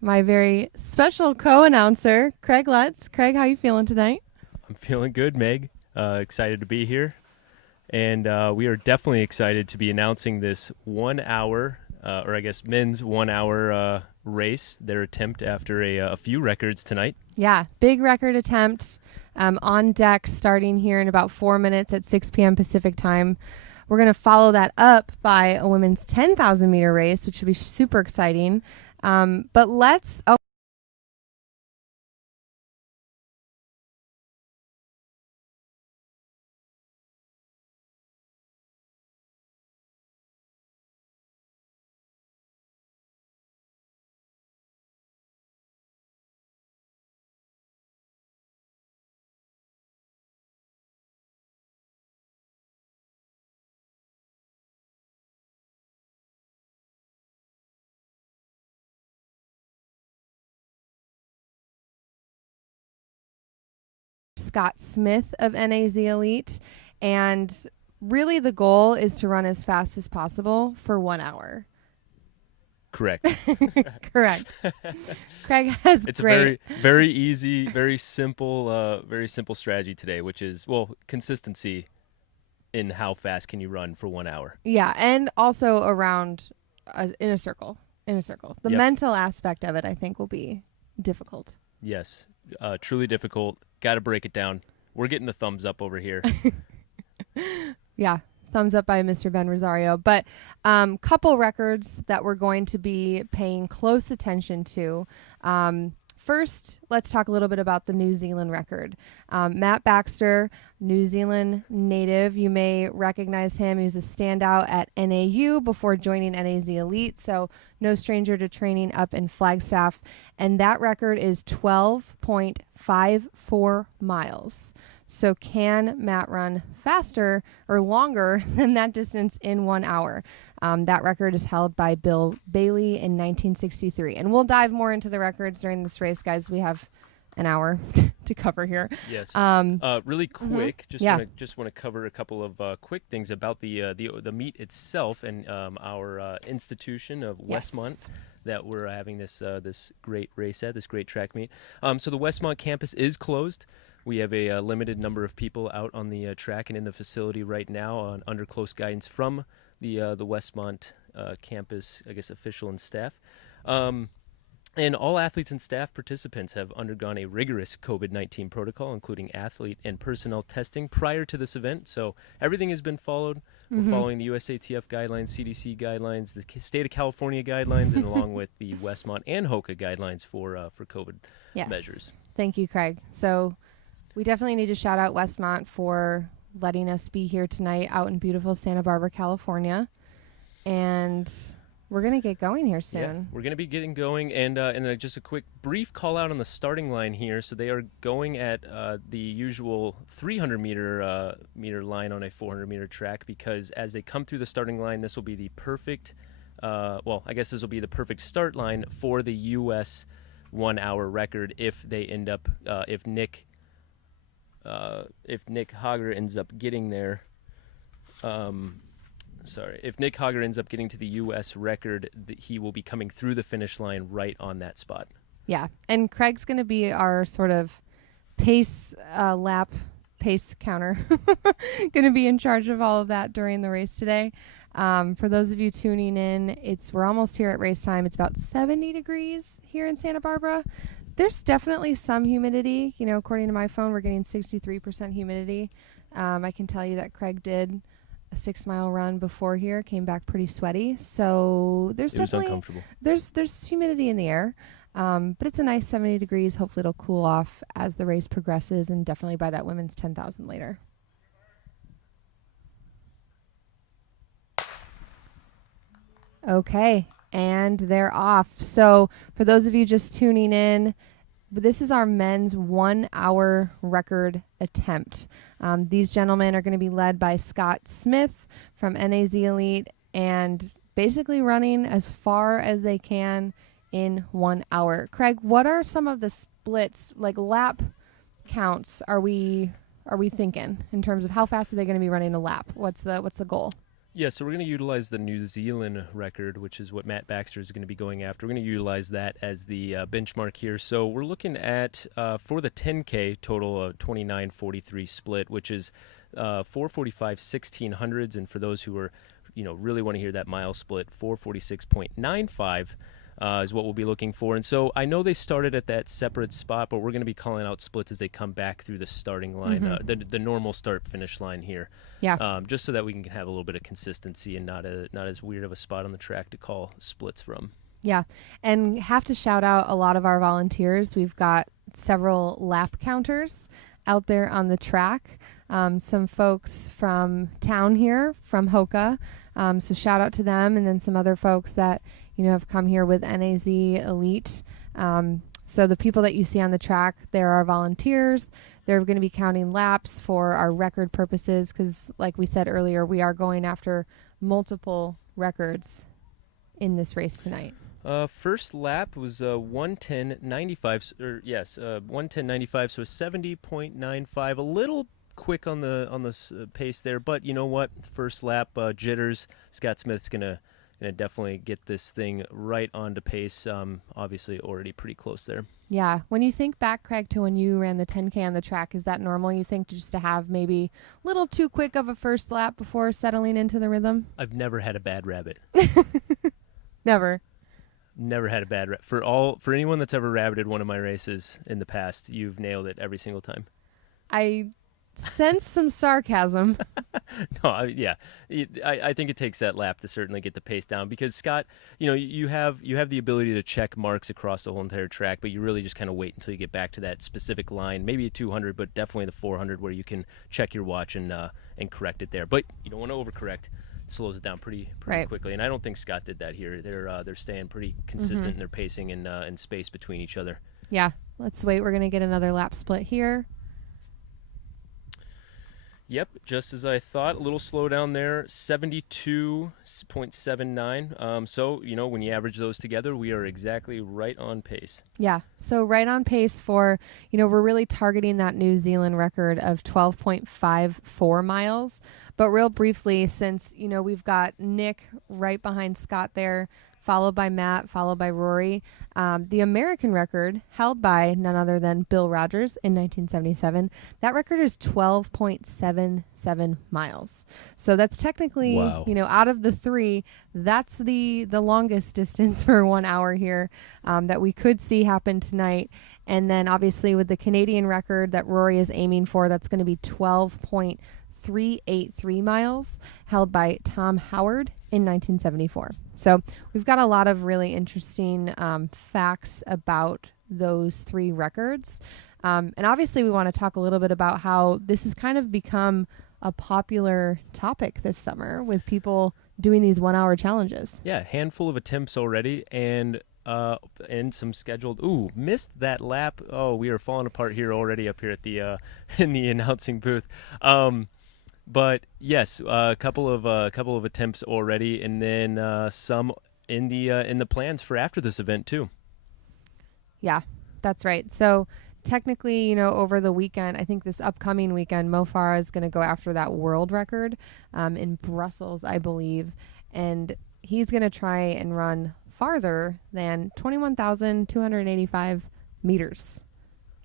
my very special co-announcer, Craig Lutz. Craig, how you feeling tonight? I'm feeling good, Meg. Excited to be here. And we are definitely excited to be announcing this 1 hour, or I guess men's 1 hour race, their attempt after a few records tonight. Yeah, big record attempt on deck starting here in about 4 minutes at 6 p.m. Pacific time. We're going to follow that up by a women's 10,000 meter race, which should be super exciting. But let's... Oh, Scott Smith of NAZ Elite. And really the goal is to run as fast as possible for 1 hour. Correct. Correct. Craig has It's great... a very easy, very simple strategy today, which is, well, consistency in how fast can you run for 1 hour. Yeah, and also around in a circle. The Yep. mental aspect of it, I think, will be difficult. Yes, truly difficult. Got to break it down. We're getting the thumbs up over here. Yeah, thumbs up by Mr. Ben Rosario. But couple records that we're going to be paying close attention to. First, let's talk a little bit about the New Zealand record. Matt Baxter, New Zealand native. You may recognize him. He was a standout at NAU before joining NAZ Elite, so no stranger to training up in Flagstaff. And that record is 12.54 miles. So can Matt run faster or longer than that distance in 1 hour? That record is held by Bill Bailey in 1963. And we'll dive more into the records during this race, guys. We have an hour to cover here. Yes. Really quick, just want to cover a couple of quick things about the meet itself and our institution of Westmont that we're having this great race at, this great track meet. So the Westmont campus is closed. We have a limited number of people out on the track and in the facility right now under close guidance from the Westmont campus, I guess, official and staff. And all athletes and staff participants have undergone a rigorous COVID-19 protocol, including athlete and personnel testing prior to this event. So everything has been followed. We're following the USATF guidelines, CDC guidelines, the state of California guidelines, and along with the Westmont and Hoka guidelines for COVID measures. Thank you, Craig. So we definitely need to shout out Westmont for letting us be here tonight out in beautiful Santa Barbara, California. And we're going to get going here soon. Yeah, we're going to be getting going. And just a quick brief call out on the starting line here. So they are going at the usual 300-meter line on a 400-meter track, because as they come through the starting line, this will be the perfect, this will be the perfect start line for the U.S. 1 hour record if they end up, if Nick Hager ends up getting there. If Nick Hager ends up getting to the U.S. record, he will be coming through the finish line right on that spot. Yeah, and Craig's going to be our sort of pace counter. Going to be in charge of all of that during the race today. For those of you tuning in, we're almost here at race time. It's about 70 degrees here in Santa Barbara. There's definitely some humidity. You know, according to my phone, we're getting 63% humidity. I can tell you that Craig did a 6-mile run before here, came back pretty sweaty. So it was uncomfortable. There's humidity in the air, but it's a nice 70 degrees. Hopefully it'll cool off as the race progresses, and definitely by that women's 10,000 later. Okay, and they're off. So for those of you just tuning in, this is our men's 1 hour record attempt. These gentlemen are going to be led by Scott Smith from NAZ Elite and basically running as far as they can in 1 hour. Craig, what are some of the splits, like lap counts, are we thinking in terms of how fast are they going to be running a lap? What's the goal? Yeah, so we're going to utilize the New Zealand record, which is what Matt Baxter is going to be going after. We're going to utilize that as the benchmark here. So we're looking at, for the 10K, total of 29:43 split, which is 4:45 1600s. And for those who are, really want to hear that mile split, 4:46.95. Is what we'll be looking for. And so I know they started at that separate spot, but we're going to be calling out splits as they come back through the starting line, the normal start-finish line here. Yeah. Just so that we can have a little bit of consistency and not as weird of a spot on the track to call splits from. Yeah. And have to shout out a lot of our volunteers. We've got several lap counters out there on the track. Some folks from town here, from Hoka. So shout out to them, and then some other folks that have come here with NAZ Elite. So the people that you see on the track, there are volunteers. They're going to be counting laps for our record purposes because, like we said earlier, we are going after multiple records in this race tonight. First lap was 1:10.95, 1:10.95, so 70.95, a little quick on the pace there, but you know what? First lap jitters. Scott Smith's gonna definitely get this thing right onto pace. Obviously already pretty close there. Yeah. When you think back, Craig, to when you ran the 10K on the track, is that normal? You think just to have maybe a little too quick of a first lap before settling into the rhythm? I've never had a bad rabbit. Never had a bad rabbit. For anyone that's ever rabbited one of my races in the past, you've nailed it every single time. I sense some sarcasm. No, I think it takes that lap to certainly get the pace down because Scott, you have the ability to check marks across the whole entire track, but you really just kind of wait until you get back to that specific line, maybe a 200, but definitely the 400 where you can check your watch and correct it there. But you don't want to overcorrect. It slows it down pretty right. quickly, and I don't think Scott did that here. They're staying pretty consistent in their pacing and space between each other. Yeah, let's wait. We're gonna get another lap split here. Yep, just as I thought. A little slow down there, 72.79. So, when you average those together, we are exactly right on pace. Yeah, so right on pace for, we're really targeting that New Zealand record of 12.54 miles. But real briefly, since, we've got Nick right behind Scott there, followed by Matt, followed by Rory. The American record, held by none other than Bill Rogers in 1977, that record is 12.77 miles. So that's technically, wow. Out of the three, that's the longest distance for 1 hour here that we could see happen tonight. And then obviously with the Canadian record that Rory is aiming for, that's going to be 12.383 miles, held by Tom Howard in 1974. So we've got a lot of really interesting facts about those three records. And obviously we want to talk a little bit about how this has kind of become a popular topic this summer with people doing these 1 hour challenges. Yeah, handful of attempts already and some scheduled. Ooh, missed that lap. Oh, we are falling apart here already up here at the in the announcing booth. But yes, a couple of attempts already, and then some in the plans for after this event too. Yeah, that's right. So technically, over the weekend, I think this upcoming weekend, Mo Farah is going to go after that world record in Brussels, I believe, and he's going to try and run farther than 21,285 meters.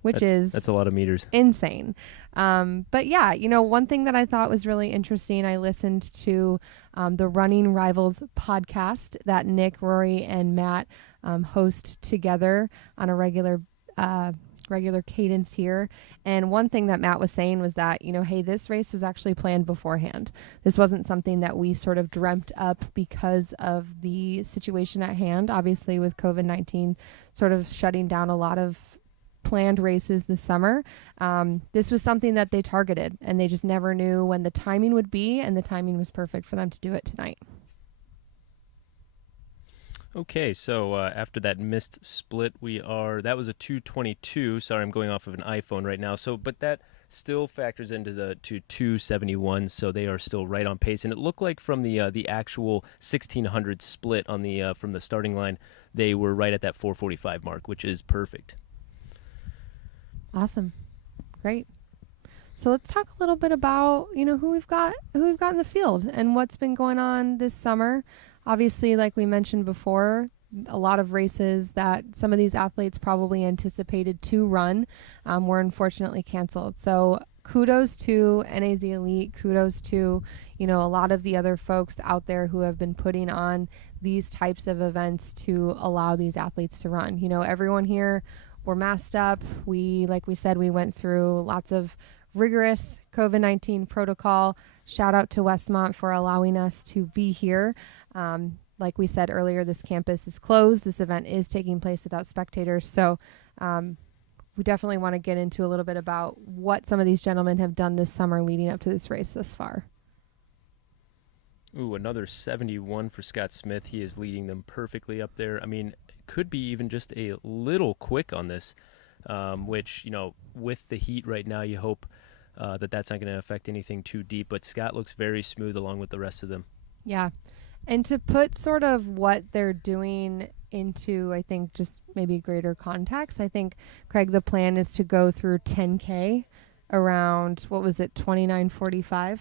That's a lot of meters. Insane. But yeah, one thing that I thought was really interesting, I listened to the Running Rivals podcast that Nick, Rory, and Matt host together on a regular cadence here. And one thing that Matt was saying was that, hey, this race was actually planned beforehand. This wasn't something that we sort of dreamt up because of the situation at hand, obviously with COVID-19 sort of shutting down a lot of planned races this summer. This was something that they targeted, and they just never knew when the timing would be, and the timing was perfect for them to do it tonight. Okay, so after that missed split, that was a 2:22. Sorry, I'm going off of an iPhone right now. But that still factors into the 2:71, so they are still right on pace. And it looked like from the actual 1600 split on the from the starting line, they were right at that 4:45 mark, which is perfect. Awesome. Great. So let's talk a little bit about, who we've got in the field and what's been going on this summer. Obviously, like we mentioned before, a lot of races that some of these athletes probably anticipated to run were unfortunately canceled. So kudos to NAZ Elite, kudos to, a lot of the other folks out there who have been putting on these types of events to allow these athletes to run. Everyone here, we're masked up. Like we said, we went through lots of rigorous COVID-19 protocol. Shout out to Westmont for allowing us to be here. Like we said earlier, this campus is closed. This event is taking place without spectators. So we definitely want to get into a little bit about what some of these gentlemen have done this summer leading up to this race thus far. Ooh, another 71 for Scott Smith. He is leading them perfectly up there. I mean, could be even just a little quick on this, which, with the heat right now, you hope that's not going to affect anything too deep. But Scott looks very smooth along with the rest of them. Yeah. And to put sort of what they're doing into, I think, just maybe greater context, I think, Craig, the plan is to go through 10K around, 29:45?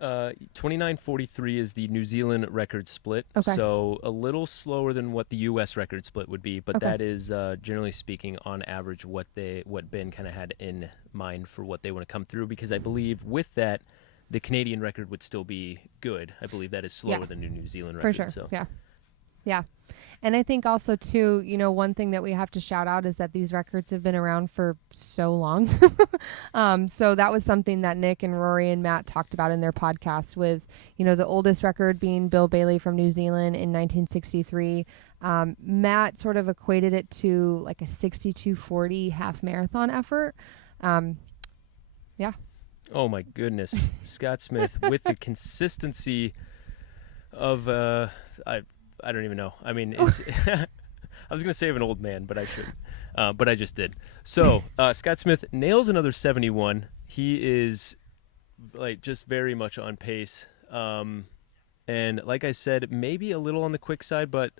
29:43 is the New Zealand record split. Okay. So a little slower than what the U.S. record split would be, but that is, generally speaking, on average, what Ben kind of had in mind for what they want to come through, because I believe with that, the Canadian record would still be good. I believe that is slower than the New Zealand record. For sure, so. Yeah. And I think also, too, one thing that we have to shout out is that these records have been around for so long. So that was something that Nick and Rory and Matt talked about in their podcast with, the oldest record being Bill Bailey from New Zealand in 1963. Matt sort of equated it to like a 62:40 half marathon effort. Yeah. Oh, my goodness. Scott Smith with the consistency of, I don't even know. I mean, it's I was going to say of an old man, but I shouldn't. But I just did. So Scott Smith nails another 71. He is just very much on pace. And like I said, maybe a little on the quick side, but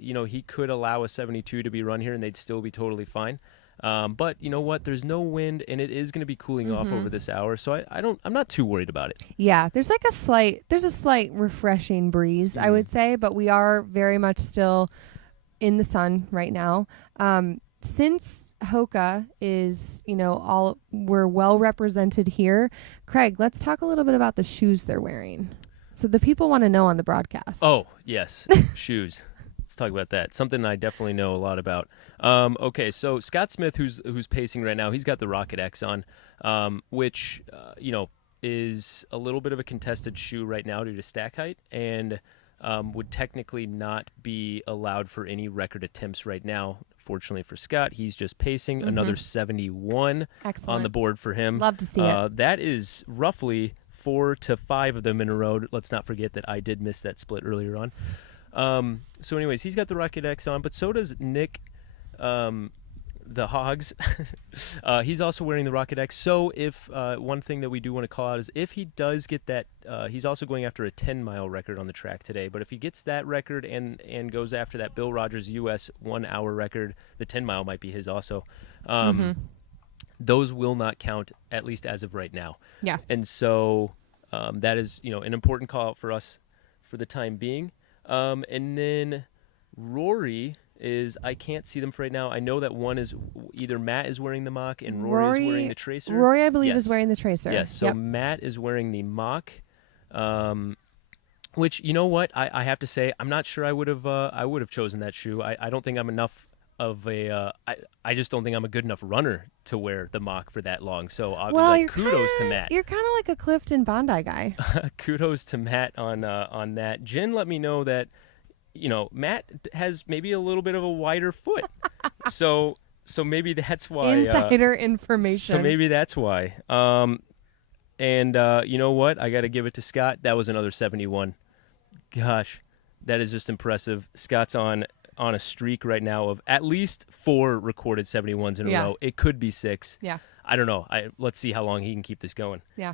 he could allow a 72 to be run here and they'd still be totally fine. But you know what? There's no wind, and it is going to be cooling off over this hour, so I'm not too worried about it. Yeah, there's a slight refreshing breeze, I would say, but we are very much still in the sun right now. Since Hoka is, we're well represented here. Craig, let's talk a little bit about the shoes they're wearing. So the people want to know on the broadcast. Oh, yes, shoes. Let's talk about that. Something I definitely know a lot about. Okay, so Scott Smith, who's pacing right now, he's got the Rocket X on, which is a little bit of a contested shoe right now due to stack height, and would technically not be allowed for any record attempts right now. Fortunately for Scott, he's just pacing. Another 71 on the board for him. Love to see it. That is roughly 4 to 5 of them in a row. Let's not forget that I did miss that split earlier on. So anyways, he's got the Rocket X on, but so does Nick, the Hogs. He's also wearing the Rocket X. So if one thing that we do want to call out is if he does get that, he's also going after a 10-mile record on the track today. But if he gets that record and goes after that Bill Rogers U.S. 1-hour record, the 10-mile might be his also. Those will not count, at least as of right now. Yeah. And so that is, an important call out for us for the time being. And then Rory I can't see them for right now. I know that one is either Matt is wearing the mock and Rory is wearing the tracer. Rory, I believe, is wearing the tracer. Yes, so Matt is wearing the mock, which, you know what, I have to say, I'm not sure I would have chosen that shoe. I don't think I'm enough of a I just don't think I'm a good enough runner to wear the mock for that long. So kudos to Matt. You're kind of like a Clifton Bondi guy. Kudos to Matt on that. Jen let me know that Matt has maybe a little bit of a wider foot. so maybe that's why insider information. So maybe that's why. And you know what? I got to give it to Scott. That was another 71. Gosh, that is just impressive. Scott's on a streak right now of at least 4 recorded 71s in a row. It could be 6. Yeah. I don't know. Let's see how long he can keep this going. Yeah.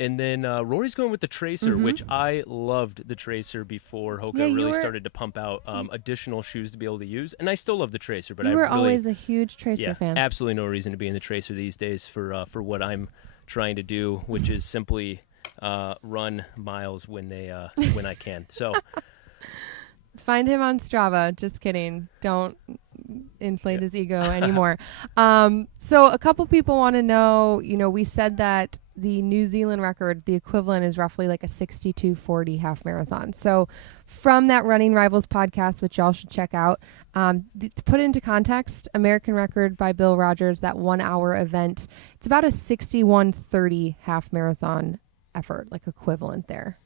And then Rory's going with the Tracer, which I loved the Tracer before Hoka really started to pump out additional shoes to be able to use. And I still love the Tracer, but you were always a huge Tracer fan. Absolutely no reason to be in the Tracer these days for what I'm trying to do, which is simply run miles when I can. So find him on Strava. Just kidding. Don't inflate his ego anymore. So a couple people want to know, we said that the New Zealand record, the equivalent is roughly like a 62:40 half marathon. So from that Running Rivals podcast, which y'all should check out, to put into context, American record by Bill Rogers, that 1 hour event, it's about a 61:30 half marathon effort, like equivalent there.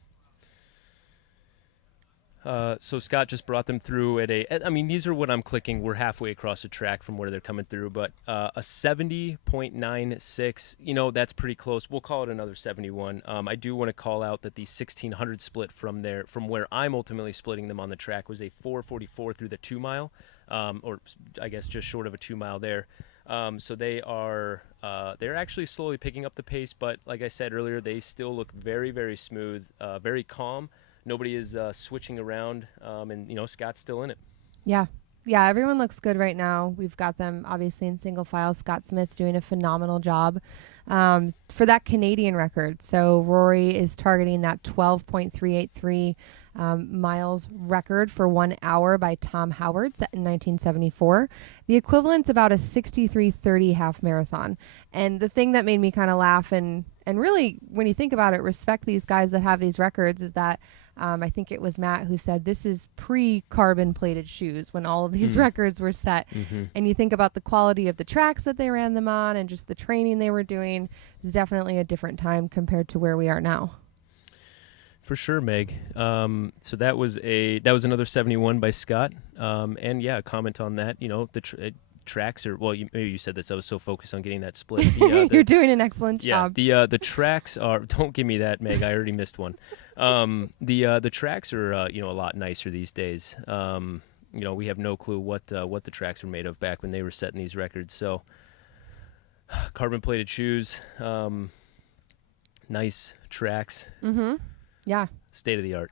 So Scott just brought them through these are what I'm clicking. We're halfway across the track from where they're coming through, but a 70.96, that's pretty close. We'll call it another 71. I do want to call out that the 1600 split from where I'm ultimately splitting them on the track was a 4:44 through the 2 mile, or I guess just short of a 2 mile there. So they're actually slowly picking up the pace, but like I said earlier, they still look very, very smooth, very calm. Nobody is switching around, and Scott's still in it. Yeah, everyone looks good right now. We've got them obviously in single file. Scott Smith doing a phenomenal job for that Canadian record. So Rory is targeting that 12.383 miles record for 1 hour by Tom Howard, set in 1974. The equivalent's about a 63:30 half marathon. And the thing that made me kind of laugh and really, when you think about it, respect these guys that have these records is that I think it was Matt who said this is pre-carbon plated shoes when all of these records were set. And you think about the quality of the tracks that they ran them on and just the training they were doing. It's definitely a different time compared to where we are now. For sure, Meg. So that was another 71 by Scott. And a comment on that. Tracks are maybe you said this. I was so focused on getting that split. You're doing an excellent job. The tracks are. Don't give me that, Meg. I already missed one. The tracks are a lot nicer these days. We have no clue what the tracks were made of back when they were setting these records. So carbon plated shoes, nice tracks. Yeah. State of the art.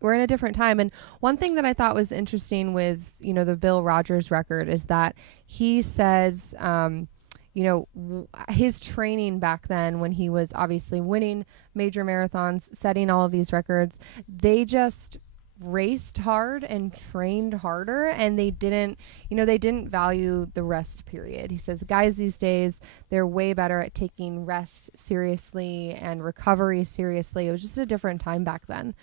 We're in a different time. And one thing that I thought was interesting with, the Bill Rogers record is that he says, his training back then when he was obviously winning major marathons, setting all of these records, they just raced hard and trained harder, and they didn't value the rest period. He says guys these days, they're way better at taking rest seriously and recovery seriously. It was just a different time back then.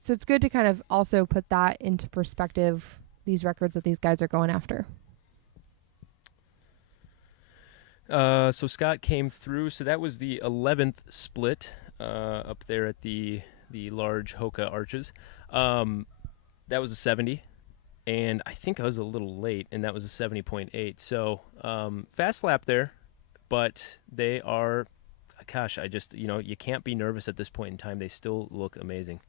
So it's good to kind of also put that into perspective, these records that these guys are going after. So Scott came through. So that was the 11th split up there at the large Hoka arches. That was a 70. And I think I was a little late, and that was a 70.8. So fast lap there, but they are, gosh, you can't be nervous at this point in time. They still look amazing.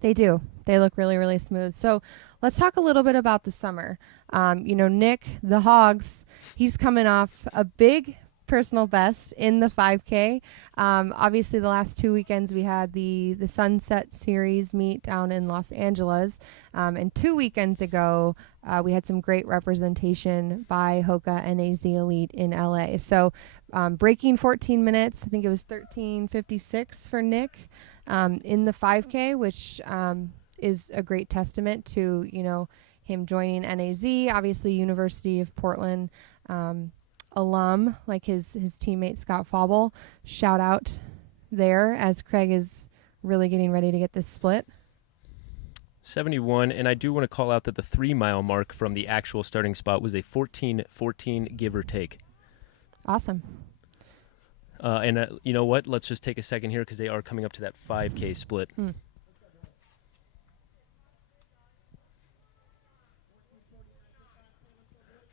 They do. They look really, really smooth. So let's talk a little bit about the summer. Nick, the Hogs, he's coming off a big personal best in the 5K. Obviously, the last 2 weekends we had the Sunset Series meet down in Los Angeles. And 2 weekends ago, we had some great representation by Hoka and AZ Elite in LA. So breaking 14 minutes, I think it was 13:56 for Nick. In the 5K, which is a great testament to, him joining NAZ, obviously University of Portland alum, like his teammate Scott Fauble. Shout out there as Craig is really getting ready to get this split. 71, and I do want to call out that the 3 mile mark from the actual starting spot was a 14:14 give or take. Awesome. And you know what? Let's just take a second here because they are coming up to that 5K split.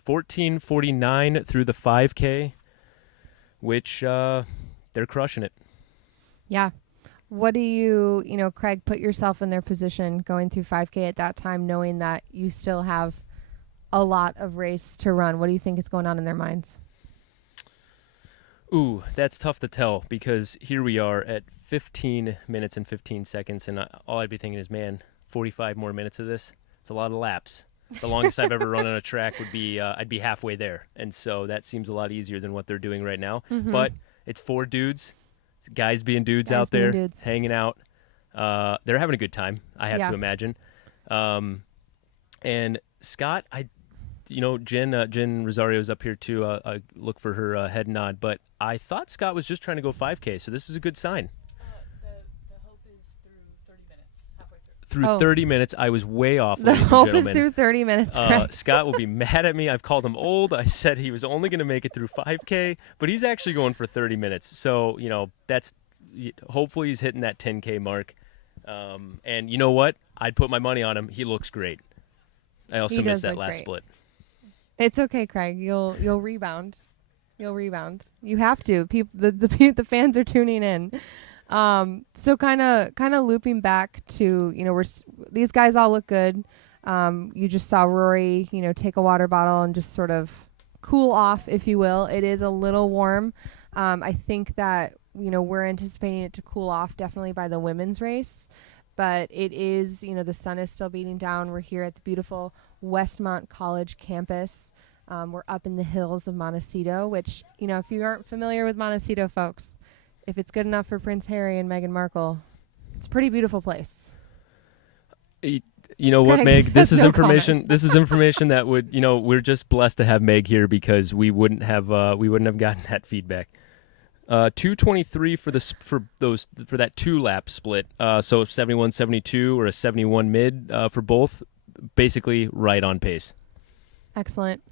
14:49 through the 5K, which they're crushing it. Yeah. What do you, Craig, put yourself in their position going through 5K at that time, knowing that you still have a lot of race to run? What do you think is going on in their minds? Ooh, that's tough to tell because here we are at 15 minutes and 15 seconds, and all I'd be thinking is, man, 45 more minutes of this. It's a lot of laps. The longest I've ever run on a track would be I'd be halfway there, and so that seems a lot easier than what they're doing right now. Mm-hmm. But it's 4 dudes, guys being dudes out there, hanging out. They're having a good time, I have to imagine. And Scott, Jen Rosario's up here too. I look for her head nod, but I thought Scott was just trying to go 5K, so this is a good sign. The hope is through 30 minutes, halfway through. Through 30 minutes, I was way off. The hope is through 30 minutes. Scott will be mad at me. I've called him old. I said he was only going to make it through 5K, but he's actually going for 30 minutes. So hopefully he's hitting that 10K mark. And you know what? I'd put my money on him. He looks great. I also missed that last split. It's okay, Craig. You'll rebound. You'll rebound. You have to. The fans are tuning in. So kind of looping back to these guys all look good. You just saw Rory take a water bottle and just sort of cool off, if you will. It is a little warm. I think that we're anticipating it to cool off definitely by the women's race. But it is, the sun is still beating down. We're here at the beautiful Westmont College campus. We're up in the hills of Montecito, which, if you aren't familiar with Montecito, folks, if it's good enough for Prince Harry and Meghan Markle, it's a pretty beautiful place. You know what, Meg? This is information. This is information that would, we're just blessed to have Meg here because we wouldn't have gotten that feedback. 2:23 for that 2-lap split. So 71-72 or a 71 mid for both, basically right on pace. Excellent.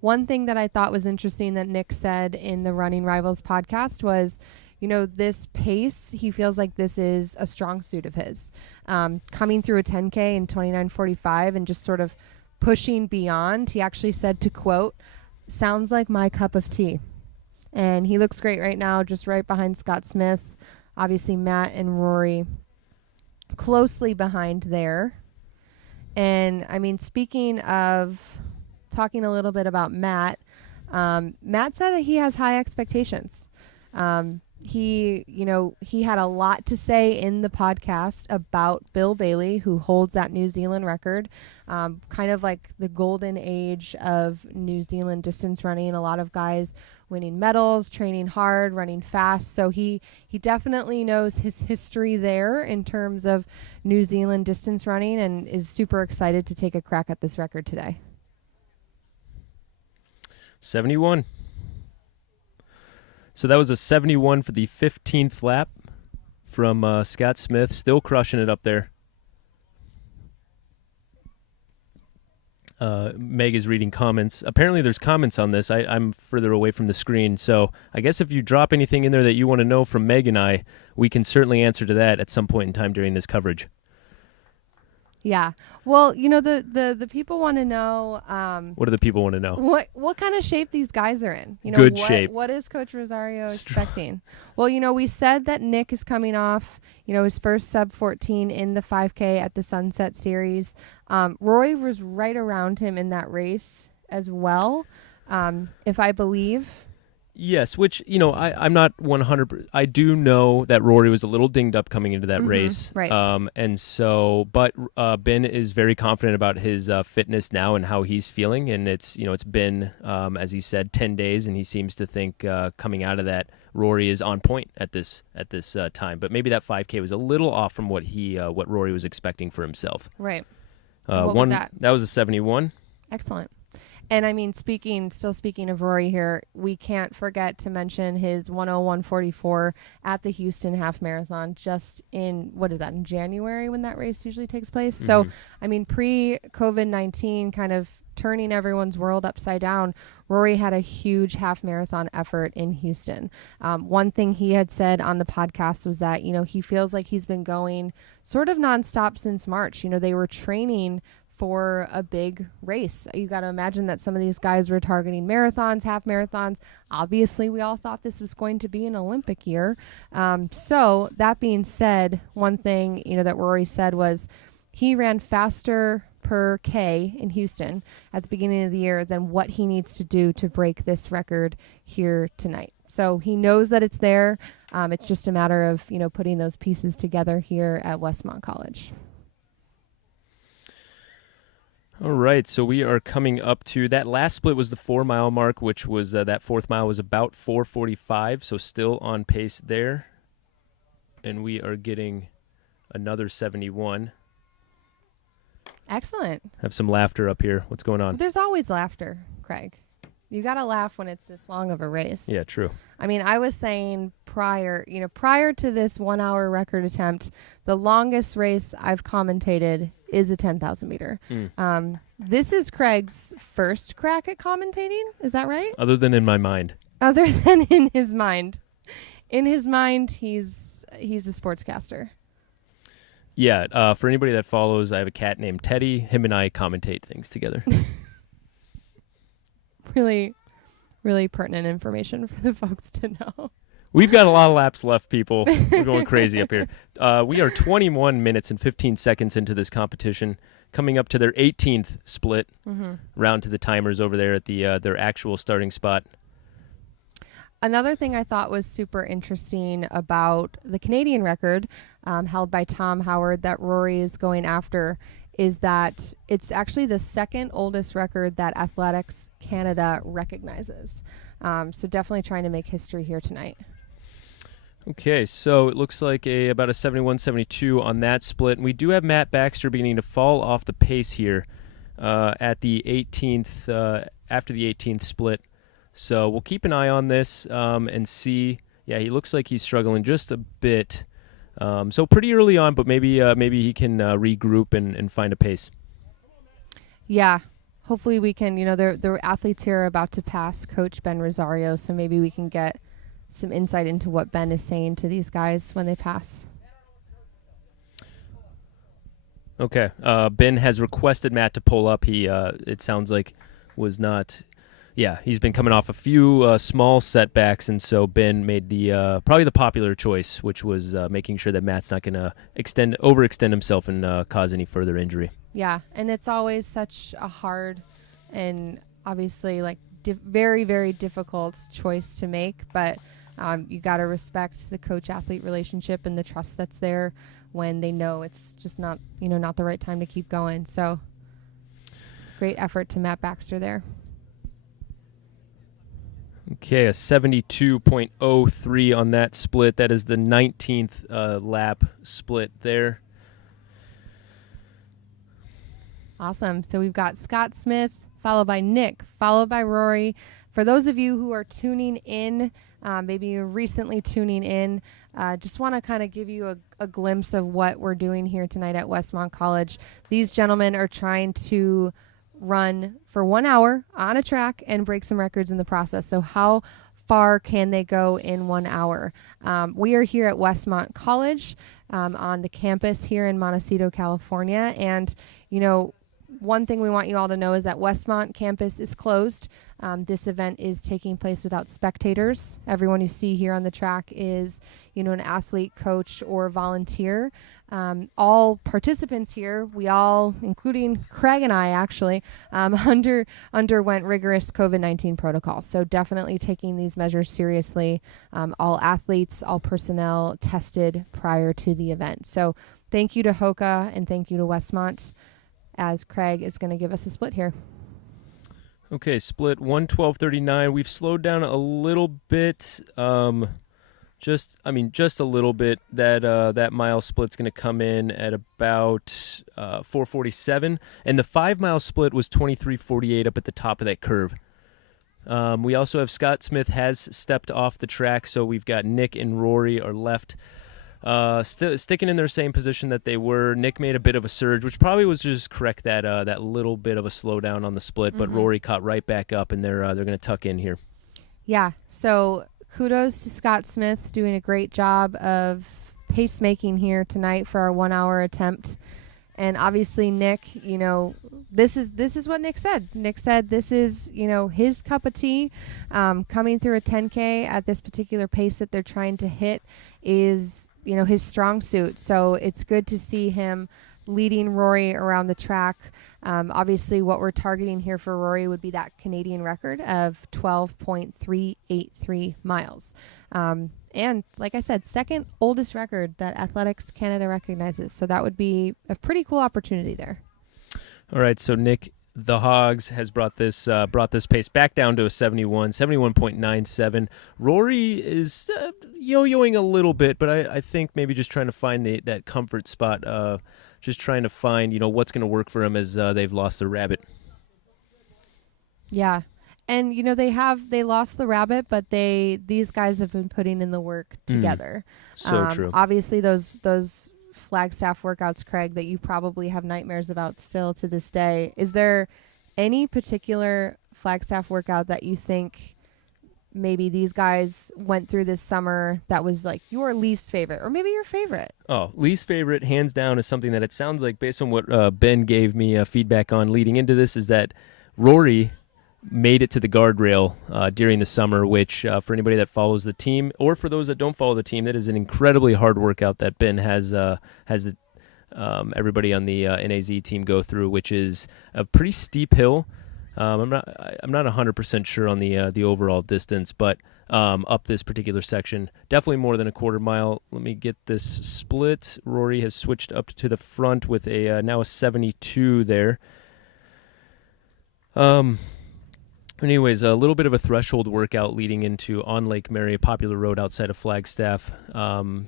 One thing that I thought was interesting that Nick said in the Running Rivals podcast was, this pace, he feels like this is a strong suit of his. Coming through a 10K in 29:45 and just sort of pushing beyond, he actually said, to quote, "Sounds like my cup of tea." And he looks great right now, just right behind Scott Smith. Obviously, Matt and Rory closely behind there. And, speaking of talking a little bit about Matt, Matt said that he has high expectations. He had a lot to say in the podcast about Bill Bailey, who holds that New Zealand record, kind of like the golden age of New Zealand distance running. A lot of guys winning medals, training hard, running fast. So he definitely knows his history there in terms of New Zealand distance running and is super excited to take a crack at this record today. 71. So that was a 71 for the 15th lap from Scott Smith, still crushing it up there. Meg is reading comments. Apparently there's comments on this. I'm further away from the screen, so I guess if you drop anything in there that you want to know from Meg and I, we can certainly answer to that at some point in time during this coverage. Yeah. Well, the people want to know. What do the people want to know? What kind of shape these guys are in? Good shape. What is Coach Rosario expecting? Well, we said that Nick is coming off, his first sub 14 in the 5K at the Sunset Series. Roy was right around him in that race as well, if I believe. Yes, which, I'm not 100%. I do know that Rory was a little dinged up coming into that race. Right. And so, but Ben is very confident about his fitness now and how he's feeling. And it's been, as he said, 10 days, and he seems to think coming out of that, Rory is on point at this time. But maybe that 5K was a little off from what Rory was expecting for himself. Right. What was that? That was a 71. Excellent. And still speaking of Rory here, we can't forget to mention his 1:01:44 at the Houston Half Marathon just in January when that race usually takes place. Mm-hmm. So, pre-COVID-19 kind of turning everyone's world upside down, Rory had a huge half marathon effort in Houston. One thing he had said on the podcast was that, he feels like he's been going sort of nonstop since March. They were training for a big race. You got to imagine that some of these guys were targeting marathons, half marathons. Obviously, we all thought this was going to be an Olympic year. So that being said, one thing, that Rory said was he ran faster per K in Houston at the beginning of the year than what he needs to do to break this record here tonight. So he knows that it's there. It's just a matter of, putting those pieces together here at Westmont College. All right, so we are coming up to that last split was the 4 mile mark, which was that fourth mile was about 4:45, so still on pace there. And we are getting another 71. Excellent. Have some laughter up here. What's going on? There's always laughter, Craig. You got to laugh when it's this long of a race. Yeah, true. I mean, I was saying prior to this 1 hour record attempt, the longest race I've commentated is a 10,000 meter. This is Craig's first crack at commentating. Is that right? Other than in my mind. Other than in his mind. In his mind, he's a sportscaster. Yeah, for anybody that follows, I have a cat named Teddy. Him and I commentate things together. Really, really pertinent information for the folks to know. We've got a lot of laps left, people. We're going crazy up here. We are 21 minutes and 15 seconds into this competition, coming up to their 18th split, round to the timers over there at their actual starting spot. Another thing I thought was super interesting about the Canadian record held by Tom Howard that Rory is going after is that it's actually the second oldest record that Athletics Canada recognizes. So definitely trying to make history here tonight. Okay, so it looks like about a 71-72 on that split. And we do have Matt Baxter beginning to fall off the pace here at the 18th, after the 18th split. So we'll keep an eye on this and see. Yeah, he looks like he's struggling just a bit. So pretty early on, but maybe he can regroup and find a pace. Yeah, hopefully we can. The athletes here are about to pass Coach Ben Rosario, so maybe we can get some insight into what Ben is saying to these guys when they pass. Okay, Ben has requested Matt to pull up. He, it sounds like, was not. Yeah, he's been coming off a few small setbacks, and so Ben made the probably the popular choice, which was making sure that Matt's not going to overextend himself and cause any further injury. Yeah, and it's always such a hard and obviously very, very difficult choice to make, but you got to respect the coach-athlete relationship and the trust that's there when they know it's just not the right time to keep going. So great effort to Matt Baxter there. Okay, a 72.03 on that split. That is the 19th lap split there. Awesome. So we've got Scott Smith, followed by Nick, followed by Rory. For those of you who are tuning in, maybe you're recently tuning in, just want to kind of give you a glimpse of what we're doing here tonight at Westmont College. These gentlemen are trying to run for 1 hour on a track and break some records in the process. So how far can they go in 1 hour? We are here at Westmont College on the campus here in Montecito, California. And, one thing we want you all to know is that Westmont campus is closed. This event is taking place without spectators. Everyone you see here on the track is, an athlete, coach, or volunteer. All participants here, we all, including Craig and I actually, underwent rigorous COVID-19 protocols. So definitely taking these measures seriously. All athletes, all personnel tested prior to the event. So thank you to Hoka and thank you to Westmont, as Craig is going to give us a split here. Okay, split 1:12:39. We've slowed down a little bit, just a little bit. That mile split's going to come in at about 4:47, and the 5 mile split was 23:48 up at the top of that curve. We also have Scott Smith has stepped off the track, so we've got Nick and Rory are left. Sticking in their same position that they were. Nick made a bit of a surge, which probably was just correct that little bit of a slowdown on the split, but Rory caught right back up, and they're going to tuck in here. Yeah, so kudos to Scott Smith doing a great job of pacemaking here tonight for our 1 hour attempt. And obviously Nick, this is what Nick said. Nick said this is, his cup of tea. Coming through a 10K at this particular pace that they're trying to hit is his strong suit. So it's good to see him leading Rory around the track. Obviously, what we're targeting here for Rory would be that Canadian record of 12.383 miles. And like I said, second oldest record that Athletics Canada recognizes. So that would be a pretty cool opportunity there. All right, so Nick, the Hogs has brought this pace back down to a 71.97. Rory is yo-yoing a little bit, but I think maybe just trying to find that comfort spot, just trying to find what's going to work for him as they've lost the rabbit. Yeah. And they lost the rabbit, but these guys have been putting in the work together. So true. Obviously those Flagstaff workouts, Craig, that you probably have nightmares about still to this day. Is there any particular Flagstaff workout that you think maybe these guys went through this summer that was like your least favorite, or maybe your favorite? Oh, least favorite, hands down, is something that it sounds like, based on what Ben gave me feedback on leading into this, is that Rory made it to the guardrail during the summer, which for anybody that follows the team, or for those that don't follow the team, that is an incredibly hard workout that Ben has everybody on the NAZ team go through, which is a pretty steep hill. I'm not 100% sure on the overall distance, but up this particular section, definitely more than a quarter mile. Let me get this split. Rory has switched up to the front with now a 72 there. Anyways, a little bit of a threshold workout leading into on Lake Mary, a popular road outside of Flagstaff.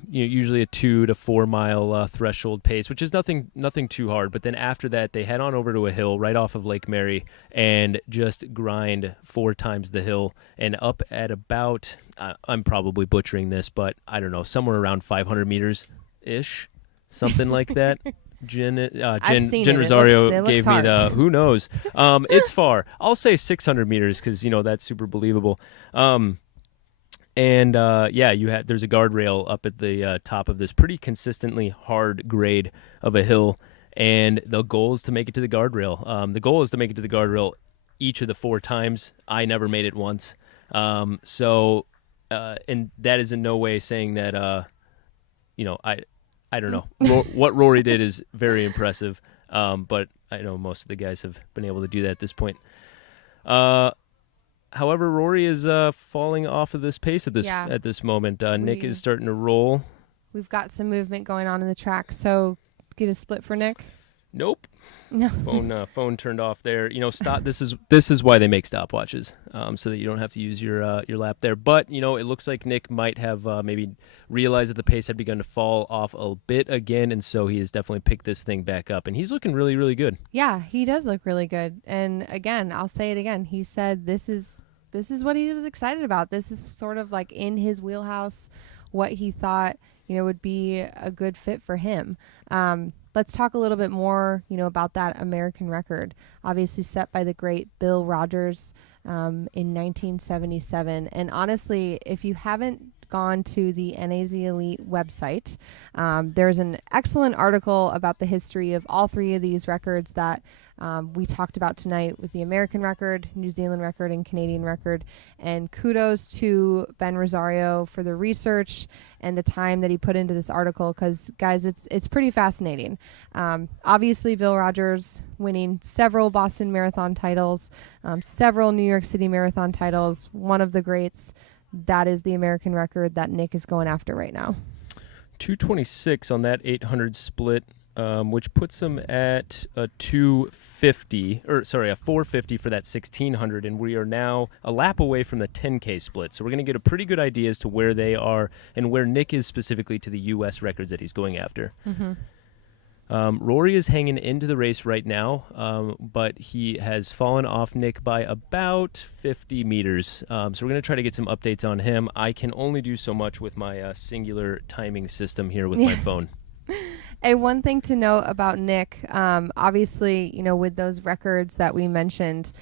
Usually a 2 to 4 mile threshold pace, which is nothing too hard. But then after that, they head on over to a hill right off of Lake Mary and just grind 4 times the hill and up at about, I'm probably butchering this, but I don't know, somewhere around 500 meters-ish, something like that. Jen Rosario gave me the, who knows. It's far. I'll say 600 meters because, that's super believable. There's a guardrail up at the top of this pretty consistently hard grade of a hill, and the goal is to make it to the guardrail. The goal is to make it to the guardrail each of the 4 times. I never made it once. And that is in no way saying that, I don't know. What Rory did is very impressive, but I know most of the guys have been able to do that at this point. However, Rory is falling off of this pace at this moment. Nick is starting to roll. We've got some movement going on in the track, so get a split for Nick. Nope. No. Phone turned off there. Stop. This is why they make stopwatches, so that you don't have to use your lap there. But it looks like Nick might have maybe realized that the pace had begun to fall off a bit again, and so he has definitely picked this thing back up, and he's looking really, really good. Yeah, he does look really good. And again, I'll say it again. He said this is what he was excited about. This is sort of like in his wheelhouse, what he thought would be a good fit for him. Let's talk a little bit more, about that American record, obviously set by the great Bill Rogers in 1977. And honestly, if you haven't gone to the NAZ Elite website, there's an excellent article about the history of all 3 of these records that we talked about tonight, with the American record, New Zealand record, and Canadian record. And kudos to Ben Rosario for the research and the time that he put into this article, because guys, it's pretty fascinating. Obviously, Bill Rogers winning several Boston Marathon titles, several New York City Marathon titles, one of the greats. That is the American record that Nick is going after right now. 226 on that 800 split, which puts him at a 450 for that 1600, and we are now a lap away from the 10K split. So we're going to get a pretty good idea as to where they are and where Nick is specifically to the U.S. records that he's going after. Mm-hmm. Rory is hanging into the race right now, but he has fallen off Nick by about 50 meters. So we're going to try to get some updates on him. I can only do so much with my singular timing system here with my phone. And one thing to note about Nick, obviously, with those records that we mentioned,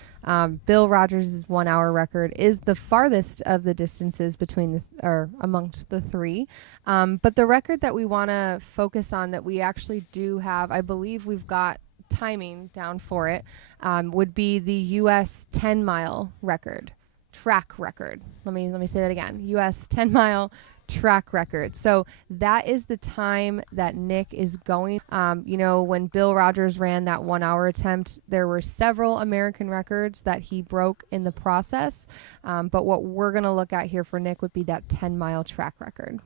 Bill Rogers' 1 hour record is the farthest of the distances amongst the 3. But the record that we want to focus on, that we actually do have, I believe we've got timing down for it, would be the U.S. 10-mile record, track record. Let me say that again. U.S. 10-mile track record. So that is the time that Nick is going. When Bill Rogers ran that 1 hour attempt, there were several American records that he broke in the process. But what we're going to look at here for Nick would be that 10-mile track record.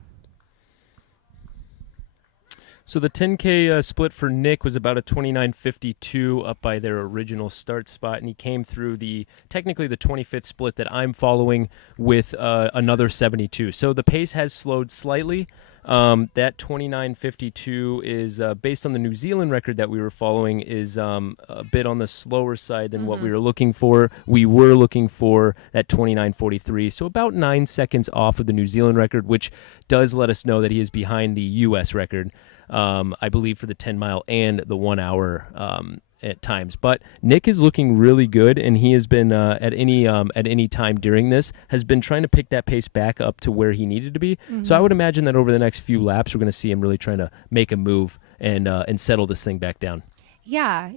So the 10K split for Nick was about a 29:52 up by their original start spot, and he came through technically the 25th split that I'm following with another 72. So the pace has slowed slightly. That 29:52 is based on the New Zealand record that we were following is a bit on the slower side than what we were looking for. We were looking for that 29:43, so about 9 seconds off of the New Zealand record, which does let us know that he is behind the U.S. record. I believe for the 10-mile and the 1 hour at times. But Nick is looking really good, and he has been at any time during this has been trying to pick that pace back up to where he needed to be. So I would imagine that over the next few laps, we're going to see him really trying to make a move and settle this thing back down. Yeah,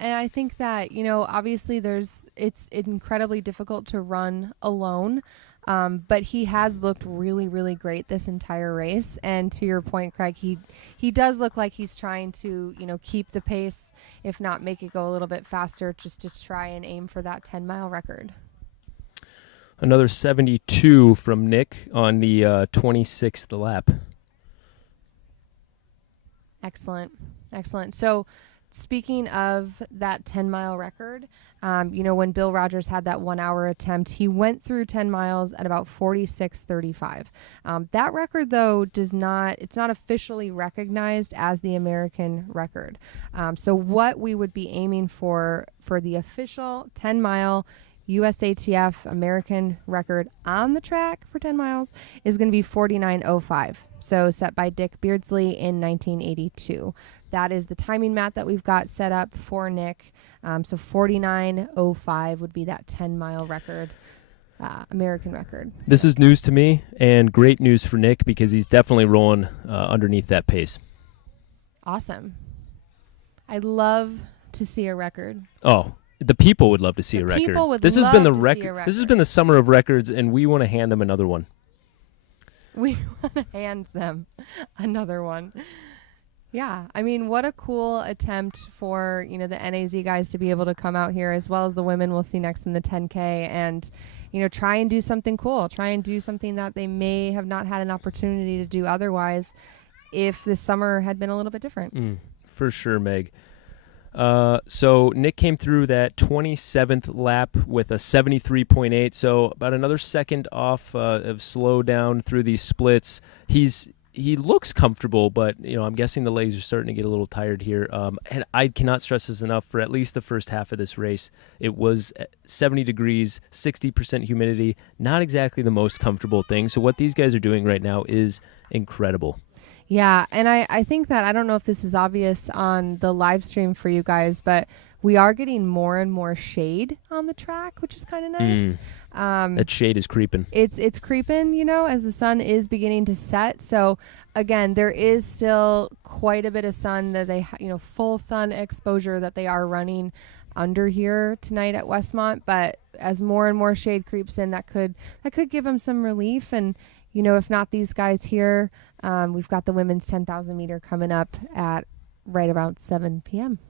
and I think that obviously it's incredibly difficult to run alone. But he has looked really, really great this entire race. And to your point, Craig, he does look like he's trying to, keep the pace, if not make it go a little bit faster, just to try and aim for that 10-mile record. Another 72 from Nick on the 26th lap. Excellent. So speaking of that 10-mile record, when Bill Rogers had that 1 hour attempt, he went through 10 miles at about 46:35. That record, though, it's not officially recognized as the American record. So what we would be aiming for the official 10-mile USATF American record on the track for 10 miles is going to be 49:05. So set by Dick Beardsley in 1982. That is the timing mat that we've got set up for Nick. So 49:05 would be that 10-mile record, American record. This is news to me and great news for Nick because he's definitely rolling underneath that pace. Awesome. I'd love to see a record. Oh, the people would love to see a record. People would This love has been the to see a record. This has been the summer of records, and we want to hand them another one. We want to hand them another one. Yeah, I mean, what a cool attempt for, the NAZ guys to be able to come out here, as well as the women we'll see next in the 10K, and, try and do something cool, try and do something that they may have not had an opportunity to do otherwise if the summer had been a little bit different. For sure, Meg. So Nick came through that 27th lap with a 73.8, so about another second off of slow down through these splits. He looks comfortable, but I'm guessing the legs are starting to get a little tired here. And I cannot stress this enough. For at least the first half of this race, it was 70 degrees, 60% humidity. Not exactly the most comfortable thing. So what these guys are doing right now is incredible. Yeah, and I think that, I don't know if this is obvious on the live stream for you guys, but we are getting more and more shade on the track, which is kind of nice. That shade is creeping. It's creeping, as the sun is beginning to set. So again, there is still quite a bit of sun that they, full sun exposure that they are running under here tonight at Westmont. But as more and more shade creeps in, that could give them some relief. And if not these guys here, we've got the women's 10,000 meter coming up at right around 7 p.m.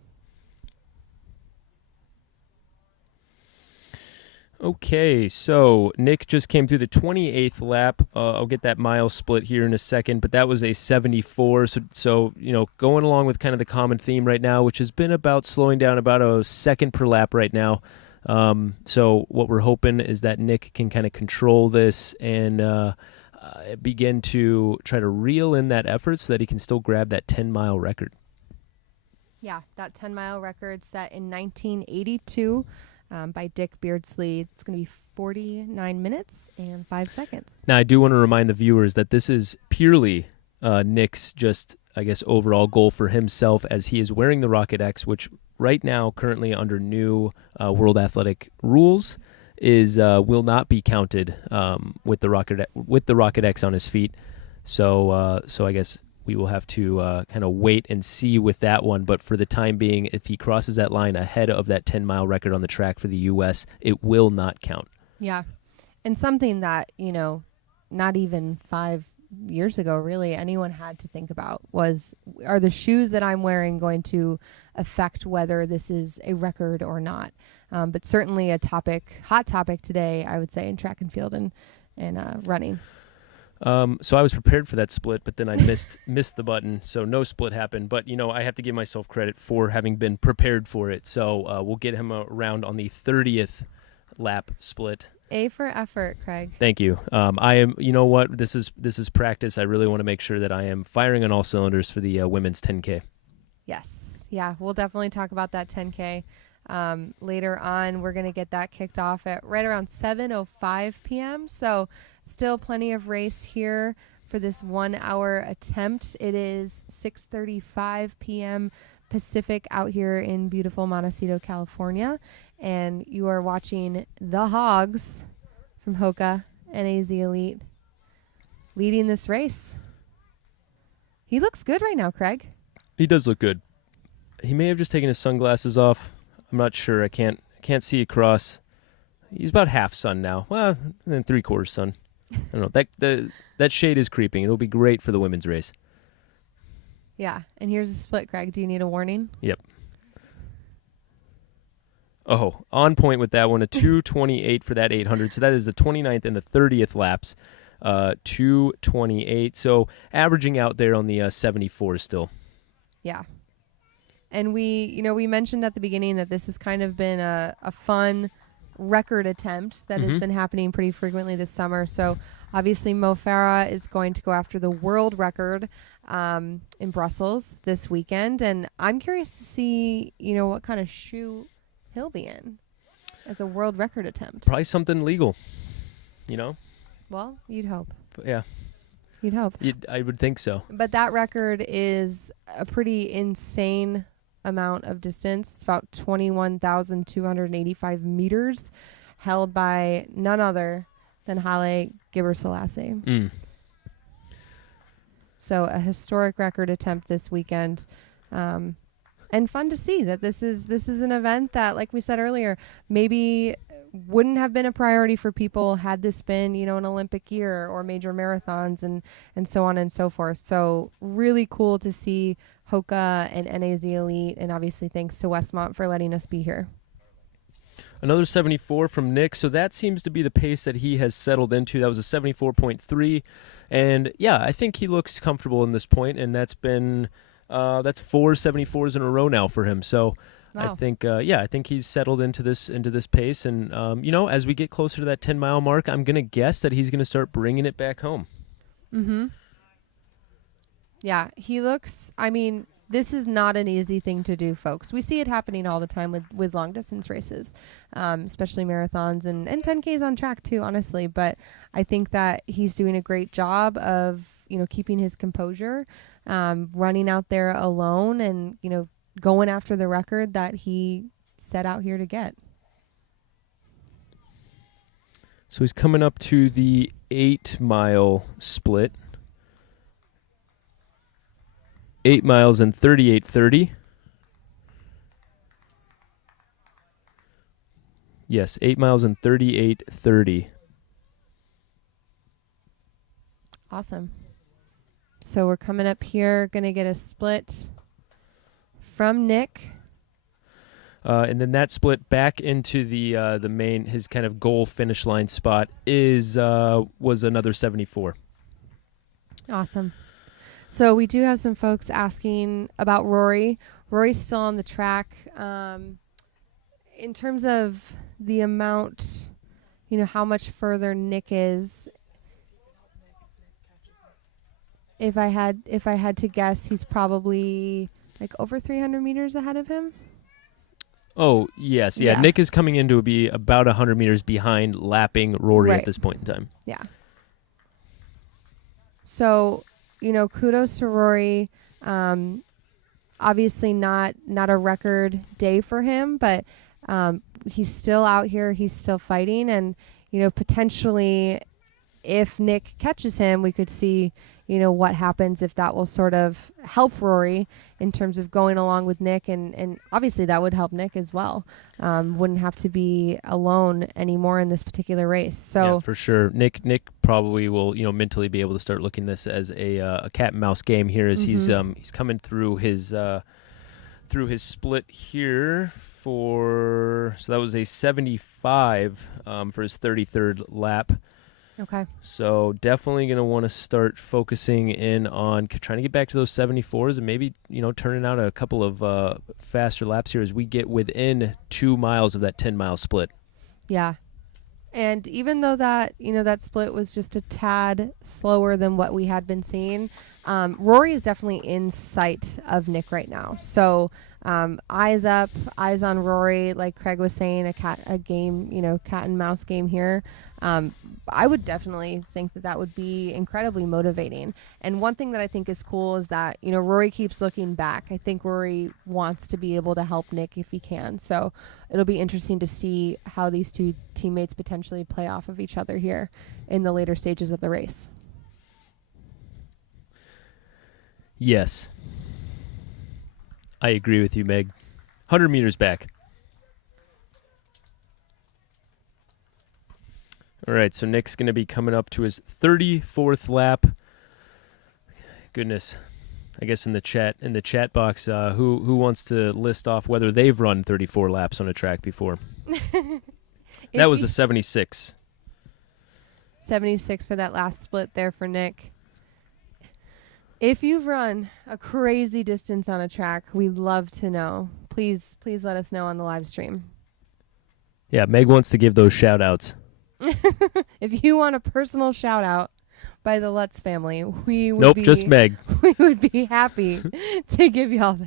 Okay, so Nick just came through the 28th lap. I'll get that mile split here in a second, but that was a 74. So going along with kind of the common theme right now, which has been about slowing down about a second per lap right now. So what we're hoping is that Nick can kind of control this and begin to try to reel in that effort so that he can still grab that 10-mile record. Yeah, that 10-mile record set in 1982 by Dick Beardsley. It's going to be 49 minutes and 5 seconds. Now, I do want to remind the viewers that this is purely Nick's just, I guess, overall goal for himself, as he is wearing the Rocket X, which right now, currently under new World Athletic rules, will not be counted with the Rocket X on his feet. So I guess we will have to kind of wait and see with that one. But for the time being, if he crosses that line ahead of that 10-mile record on the track for the U.S., it will not count. Yeah, and something that not even 5 years ago, really, anyone had to think about was, are the shoes that I'm wearing going to affect whether this is a record or not? But certainly a hot topic today, I would say, in track and field and running. So I was prepared for that split, but then I missed the button, so no split happened. But, I have to give myself credit for having been prepared for it. So we'll get him around on the 30th lap split. A for effort, Craig. Thank you. I am. You know what? This is practice. I really want to make sure that I am firing on all cylinders for the women's 10K. Yes. Yeah, we'll definitely talk about that 10K later on. We're going to get that kicked off at right around 7:05 p.m. So still plenty of race here for this 1 hour attempt. It is 6:35 p.m. Pacific out here in beautiful Montecito, California. And you are watching the Hogs from Hoka NAZ Elite leading this race. He looks good right now, Craig. He does look good. He may have just taken his sunglasses off. I'm not sure. I can't see across. He's about half sun now. Well, and then 3/4 sun. I don't know. That shade is creeping. It'll be great for the women's race. Yeah. And here's a split, Craig. Do you need a warning? Yep. Oh, on point with that one, a 2:28 for that 800. So that is the 29th and the 30th laps, 2:28. So averaging out there on the 74 still. Yeah. And we mentioned at the beginning that this has kind of been a fun record attempt that has been happening pretty frequently this summer. So obviously Mo Farah is going to go after the world record in Brussels this weekend. And I'm curious to see, what kind of shoe he'll be in as a world record attempt. Probably something legal, Well, you'd hope. But yeah. You'd hope. I would think so. But that record is a pretty insane amount of distance. It's about 21,285 meters, held by none other than Haile Gebrselassie. So a historic record attempt this weekend. And fun to see that this is an event that, like we said earlier, maybe wouldn't have been a priority for people had this been, an Olympic year or major marathons and so on and so forth. So really cool to see Hoka and NAZ Elite, and obviously thanks to Westmont for letting us be here. Another 74 from Nick. So that seems to be the pace that he has settled into. That was a 74.3. And yeah, I think he looks comfortable in this point, and that's been that's 4 74s in a row now for him. So wow. I think he's settled into this pace. And, as we get closer to that 10-mile mark, I'm going to guess that he's going to start bringing it back home. Mm-hmm. Yeah, he looks, this is not an easy thing to do, folks. We see it happening all the time with long-distance races, especially marathons and 10Ks on track too, honestly. But I think that he's doing a great job of, keeping his composure, running out there alone and, going after the record that he set out here to get. So he's coming up to the 8-mile split. 8 miles and 38:30. Yes, 8 miles and 38:30. Awesome. So we're coming up here, going to get a split from Nick. And then that split back into the main, his kind of goal finish line spot was another 74. Awesome. So we do have some folks asking about Rory. Rory's still on the track. In terms of the amount, how much further Nick is, if I had to guess, he's probably like over 300 meters ahead of him. Oh, yes. Yeah. Nick is coming in to be about 100 meters behind, lapping Rory at this point in time. Yeah. So, kudos to Rory. Obviously not a record day for him, but he's still out here. He's still fighting. And, potentially if Nick catches him, we could see, what happens if that will sort of help Rory in terms of going along with Nick. And obviously that would help Nick as well. Wouldn't have to be alone anymore in this particular race. So yeah, for sure. Nick probably will, mentally be able to start looking this as a cat and mouse game here as he's coming through his split here so that was a 75 for his 33rd lap. Okay. So definitely going to want to start focusing in on trying to get back to those 74s and maybe, turning out a couple of faster laps here as we get within 2 miles of that 10-mile split. Yeah. And even though that, that split was just a tad slower than what we had been seeing, Rory is definitely in sight of Nick right now. So eyes up, eyes on Rory, like Craig was saying, a cat and mouse game here. I would definitely think that would be incredibly motivating. And one thing that I think is cool is that, Rory keeps looking back. I think Rory wants to be able to help Nick if he can. So it'll be interesting to see how these two teammates potentially play off of each other here in the later stages of the race. Yes. I agree with you, Meg. 100 meters back. All right, so Nick's going to be coming up to his 34th lap. Goodness. I guess in the chat box, who wants to list off whether they've run 34 laps on a track before? That was a 76. 76 for that last split there for Nick. If you've run a crazy distance on a track, we'd love to know. Please let us know on the live stream. Yeah, Meg wants to give those shout-outs. If you want a personal shout-out by the Lutz family, we would just Meg. We would be happy to give y'all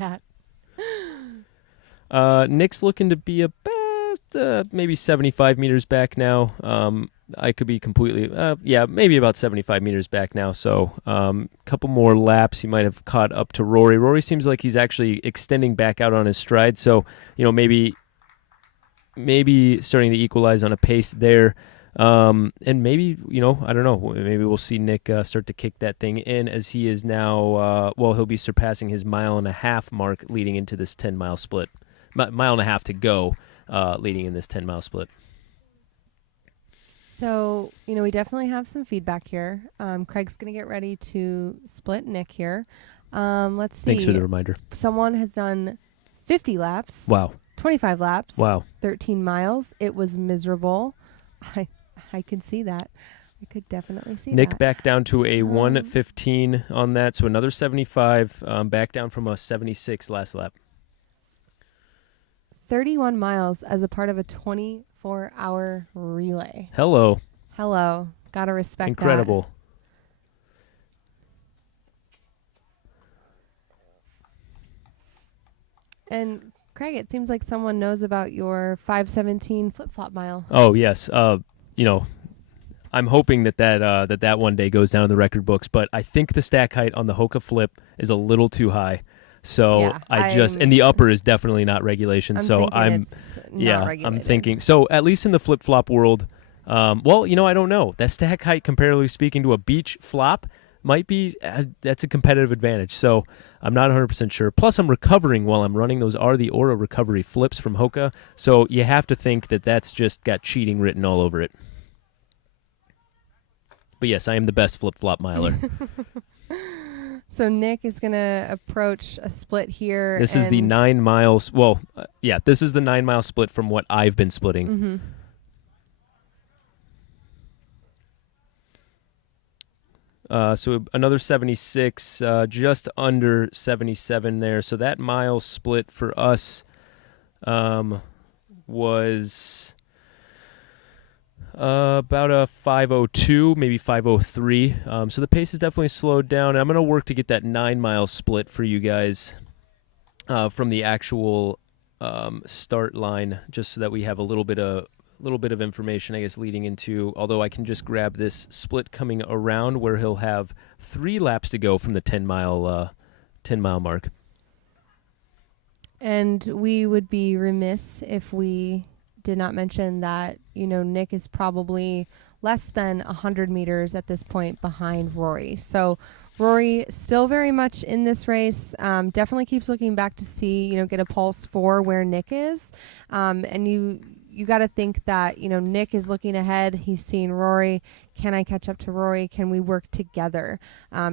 that. Nick's looking to be about maybe 75 meters back now. I could be completely, maybe about 75 meters back now. So a couple more laps, he might have caught up to Rory. Rory seems like he's actually extending back out on his stride. So, maybe starting to equalize on a pace there. And maybe, I don't know, maybe we'll see Nick start to kick that thing in as he is now, he'll be surpassing his 1.5 mile mark leading into this 10-mile split. 1.5 miles to go leading in this 10-mile split. So, we definitely have some feedback here. Craig's going to get ready to split Nick here. Let's see. Thanks for the reminder. Someone has done 50 laps. Wow. 25 laps. Wow. 13 miles. It was miserable. I could see that. I could definitely see Nick that. back down to a 1:15 on that, so another 75, back down from a 76 last lap. 31 miles as a part of a 24-hour relay. Hello. Gotta respect Incredible. that. And Craig, it seems like someone knows about your 5:17 flip-flop mile. Oh, yes. I'm hoping that one day goes down in the record books, but I think the stack height on the Hoka flip is a little too high. So and the upper is definitely not regulation. I'm thinking, so at least in the flip-flop world, I don't know. That stack height, comparatively speaking to a beach flop, might be, that's a competitive advantage. So I'm not 100% sure. Plus, I'm recovering while I'm running. Those are the Aura recovery flips from Hoka. So you have to think that that's just got cheating written all over it. But yes, I am the best flip-flop miler. So Nick is going to approach a split here. This is the 9 miles. This is the 9 mile split from what I've been splitting. Mm-hmm. So another 76, just under 77 there. So that mile split for us was about a 5:02, maybe 5:03. So the pace is definitely slowed down. I'm going to work to get that 9 mile split for you guys from the actual start line, just so that we have a little bit of information, I guess, leading into, although I can just grab this split coming around where he'll have 3 laps to go from the 10 mile mark. And we would be remiss if we did not mention that, Nick is probably less than 100 meters at this point behind Rory. So Rory still very much in this race. Definitely keeps looking back to see, get a pulse for where Nick is. And you got to think that, Nick is looking ahead. He's seeing Rory. Can I catch up to Rory? Can we work together?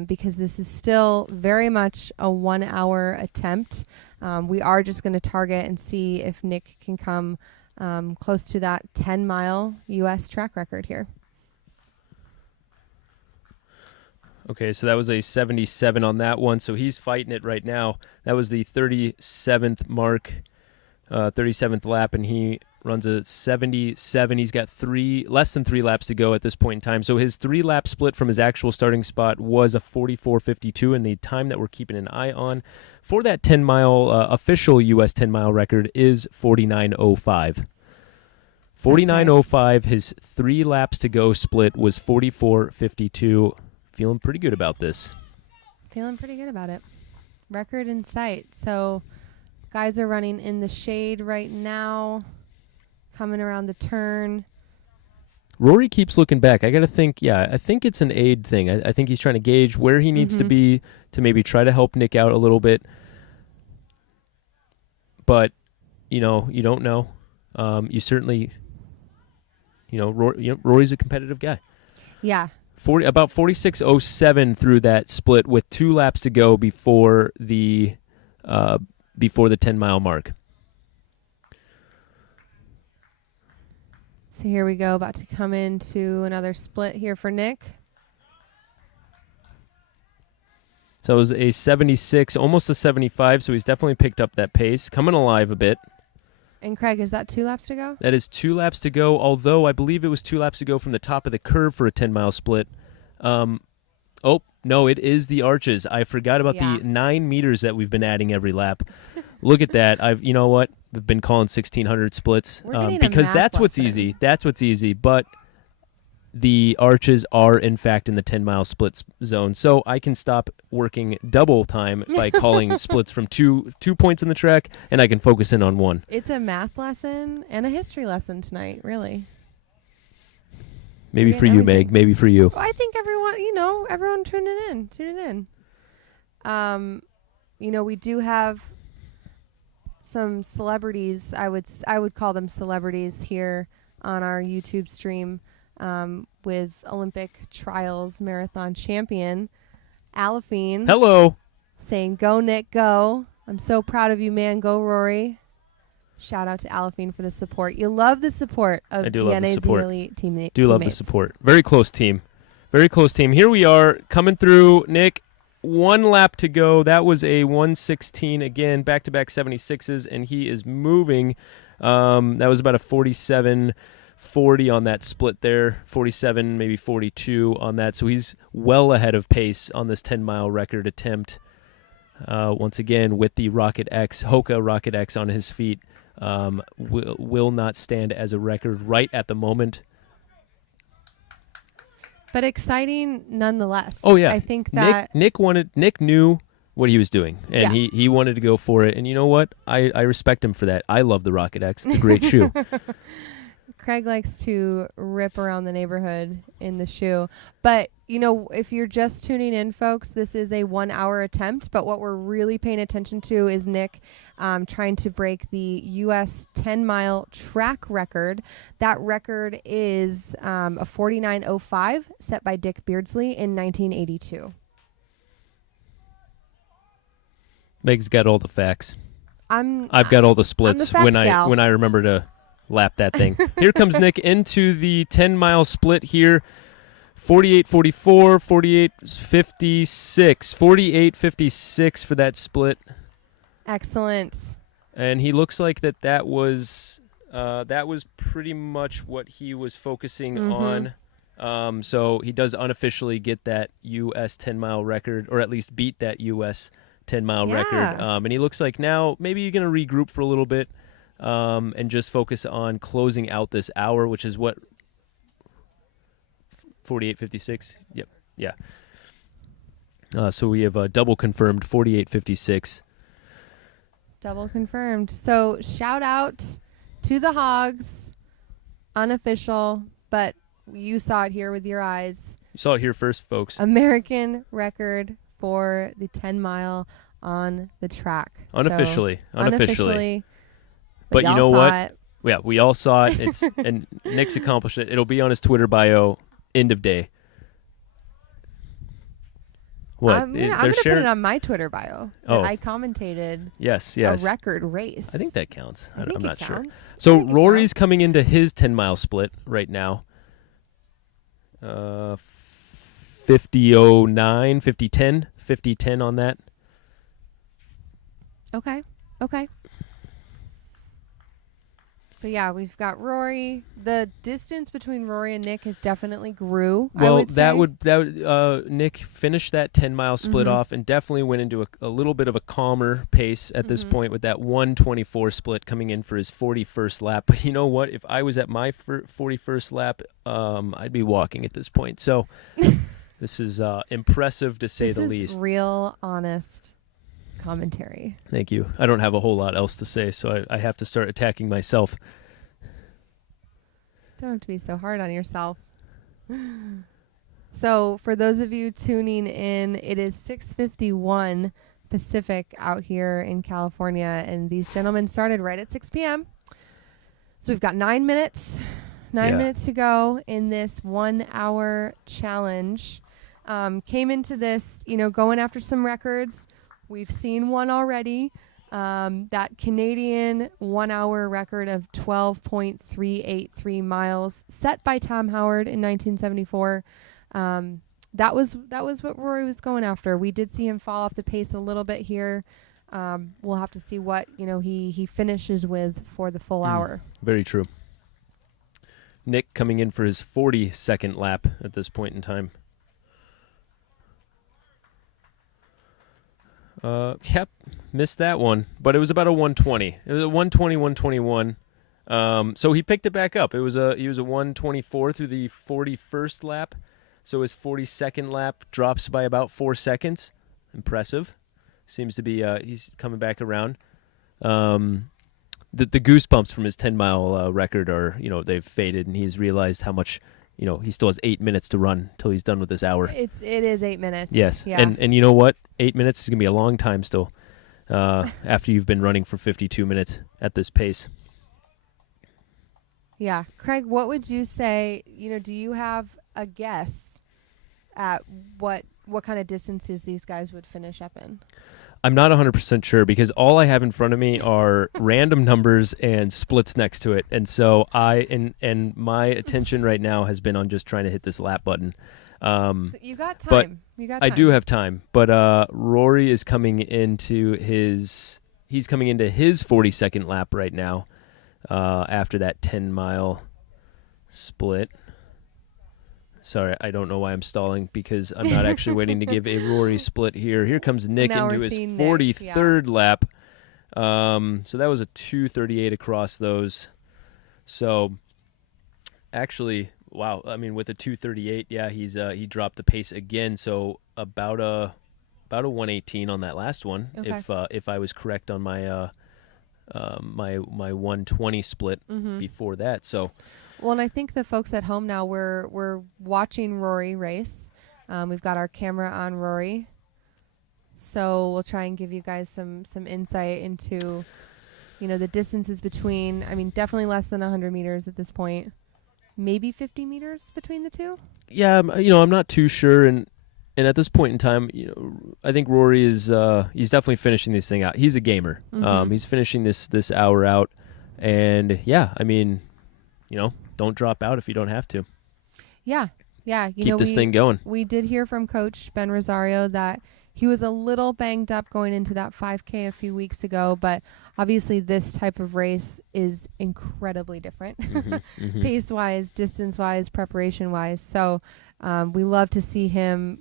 Because this is still very much a 1 hour attempt. We are just going to target and see if Nick can come close to that 10-mile U.S. track record here. Okay, so that was a 77 on that one. So he's fighting it right now. That was the 37th mark, 37th lap, and he runs a 77. He's got less than 3 laps to go at this point in time. So his 3-lap split from his actual starting spot was a 44.52, and the time that we're keeping an eye on for that 10-mile official U.S. 10-mile record is 49.05. 49.05, his 3 laps to go split was 44.52. Feeling pretty good about this. Feeling pretty good about it. Record in sight. So guys are running in the shade right now, coming around the turn. Rory keeps looking back. I got to think, I think it's an aid thing. I think he's trying to gauge where he needs to be to maybe try to help Nick out a little bit. But, you don't know. You certainly, Rory's a competitive guy. Yeah. About 46.07 through that split with 2 laps to go before the 10-mile mark. So here we go, about to come into another split here for Nick. So it was a 76, almost a 75, so he's definitely picked up that pace, coming alive a bit. And Craig, is that 2 laps to go? That is 2 laps to go, although I believe it was 2 laps to go from the top of the curve for a 10-mile split. No, it is the arches. I forgot about the 9 meters that we've been adding every lap. Look at that. I've been calling 1,600 splits because that's what's easy. That's what's easy. But the arches are, in fact, in the 10-mile splits zone. So I can stop working double time by calling splits from two points in the track, and I can focus in on one. It's a math lesson and a history lesson tonight, really. Maybe for you, Meg. Maybe for you. Well, I think everyone tuning in. We do have some celebrities. I would call them celebrities here on our YouTube stream. With Olympic trials marathon champion Alafine. Hello. Saying, "Go Nick, go! I'm so proud of you, man. Go Rory." Shout out to Alafine for the support. You love the support of the NAZ Elite teammates. Do love the support. Very close team. Very close team. Here we are coming through. Nick, 1 lap to go. That was a 1:16 again, back-to-back 76s, and he is moving. That was about a 47.40 on that split there, 47, maybe 42 on that. So he's well ahead of pace on this 10-mile record attempt. Once again, with the Hoka Rocket X on his feet, will not stand as a record right at the moment. But exciting nonetheless. Oh, yeah. I think that Nick knew what he was doing, and he wanted to go for it. And you know what? I respect him for that. I love the Rocket X. It's a great shoe. Craig likes to rip around the neighborhood in the shoe. But, if you're just tuning in, folks, this is a 1 hour attempt. But what we're really paying attention to is Nick trying to break the U.S. 10-mile track record. That record is a 49.05 set by Dick Beardsley in 1982. Meg's got all the facts. I've got all the splits when I remember to lap that thing. Here comes Nick into the 10-mile split here. 48.44, 48.56, 48.56 for that split. Excellent. And he looks like that was pretty much what he was focusing on. So he does unofficially get that U.S. 10-mile record, or at least beat that U.S. 10-mile record. And he looks like now maybe you're going to regroup for a little bit. And just focus on closing out this hour, which is what 48.56. Yep, yeah. So we have double confirmed 48.56. Double confirmed. So shout out to the Hogs, unofficial, but You saw it here with your eyes. You saw it here first, folks. American record for the 10 mile on the track. Unofficially. But you know what? It. Yeah, we all saw it. And Nick's accomplished it. It'll be on his Twitter bio, end of day. What? I'm gonna put it on my Twitter bio. Oh. I commentated yes. a record race. I think that counts. I'm not sure. Counts. So Rory's coming into his 10-mile split right now. 50:09, 50:10 on that. Okay. So, yeah, we've got Rory. The distance between Rory and Nick has definitely grew, Well, I would say. Nick finished that 10-mile split off and definitely went into a little bit of a calmer pace at this point with that 1:24 split coming in for his 41st lap. But you know what? If I was at my 41st lap, I'd be walking at this point. So this is impressive to say the least. This is real, honest commentary. Thank you. I don't have a whole lot else to say, so I have to start attacking myself. Don't have to be so hard on yourself. So for those of you tuning in, it is 6:51 Pacific out here in California, and these gentlemen started right at 6 p.m. So we've got 9 minutes. 9 minutes to go in this 1 hour challenge. Came into this, going after some records. We've seen one already, that Canadian 1 hour record of 12.383 miles set by Tom Howard in 1974. That was what Rory was going after. We did see him fall off the pace a little bit here. We'll have to see what, he finishes with for the full hour. Very true. Nick coming in for his 42nd lap at this point in time. Yep, missed that one, but it was about a 120. It was a 120, 121. So he picked it back up. He was a 124 through the 41st lap. So his 42nd lap drops by about 4 seconds. Impressive. Seems to be he's coming back around. The goosebumps from his 10-mile record are, they've faded, and he's realized how much, he still has 8 minutes to run till he's done with this hour. It is 8 minutes. Yes. Yeah. And you know what? 8 minutes is going to be a long time still after you've been running for 52 minutes at this pace. Yeah. Craig, what would you say, do you have a guess at what kind of distances these guys would finish up in? I'm not 100% sure because all I have in front of me are random numbers and splits next to it. And so and my attention right now has been on just trying to hit this lap button. You got time. I do have time. But Rory is coming into his 42nd lap right now after that 10-mile split. Sorry, I don't know why I'm stalling because I'm not actually waiting to give a Rory split here. Here comes Nick into his 43rd lap. So that was a 2:38 across those. So actually, wow. I mean, with a 2:38, yeah, he dropped the pace again. So about a 118 on that last one. Okay. If I was correct on my my 120 split before that. So. Well, and I think the folks at home now, we're watching Rory race. We've got our camera on Rory. So we'll try and give you guys some insight into, the distances between, definitely less than 100 meters at this point. Maybe 50 meters between the two? Yeah, I'm not too sure. And at this point in time, I think Rory is he's definitely finishing this thing out. He's a gamer. He's finishing this hour out. And, yeah, don't drop out if you don't have to. Yeah. Keep this thing going. We did hear from Coach Ben Rosario that he was a little banged up going into that 5K a few weeks ago, but obviously this type of race is incredibly different, pace-wise, distance-wise, preparation-wise. So we love to see him,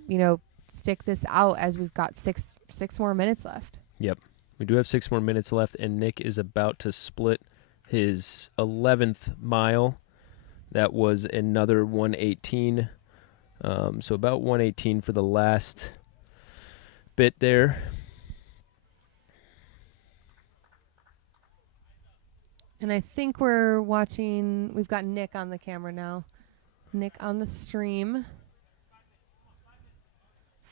stick this out as we've got six more minutes left. Yep. We do have 6 more minutes left, and Nick is about to split his 11th mile. That was another 118. So about 118 for the last bit there. And I think we've got Nick on the camera now. Nick on the stream.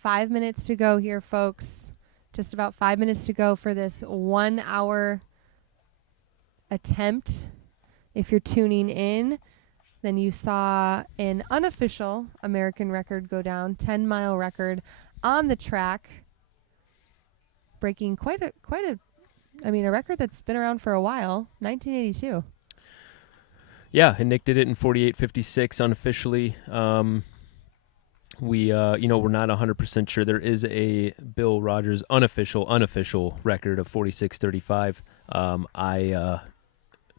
5 minutes to go here, folks. Just about 5 minutes to go for this 1 hour attempt. If you're tuning in, then you saw an unofficial American record go down, 10-mile record on the track, breaking a record that's been around for a while, 1982. Yeah, and Nick did it in 48:56 unofficially. We're not 100% sure. There is a Bill Rogers unofficial record of 46:35.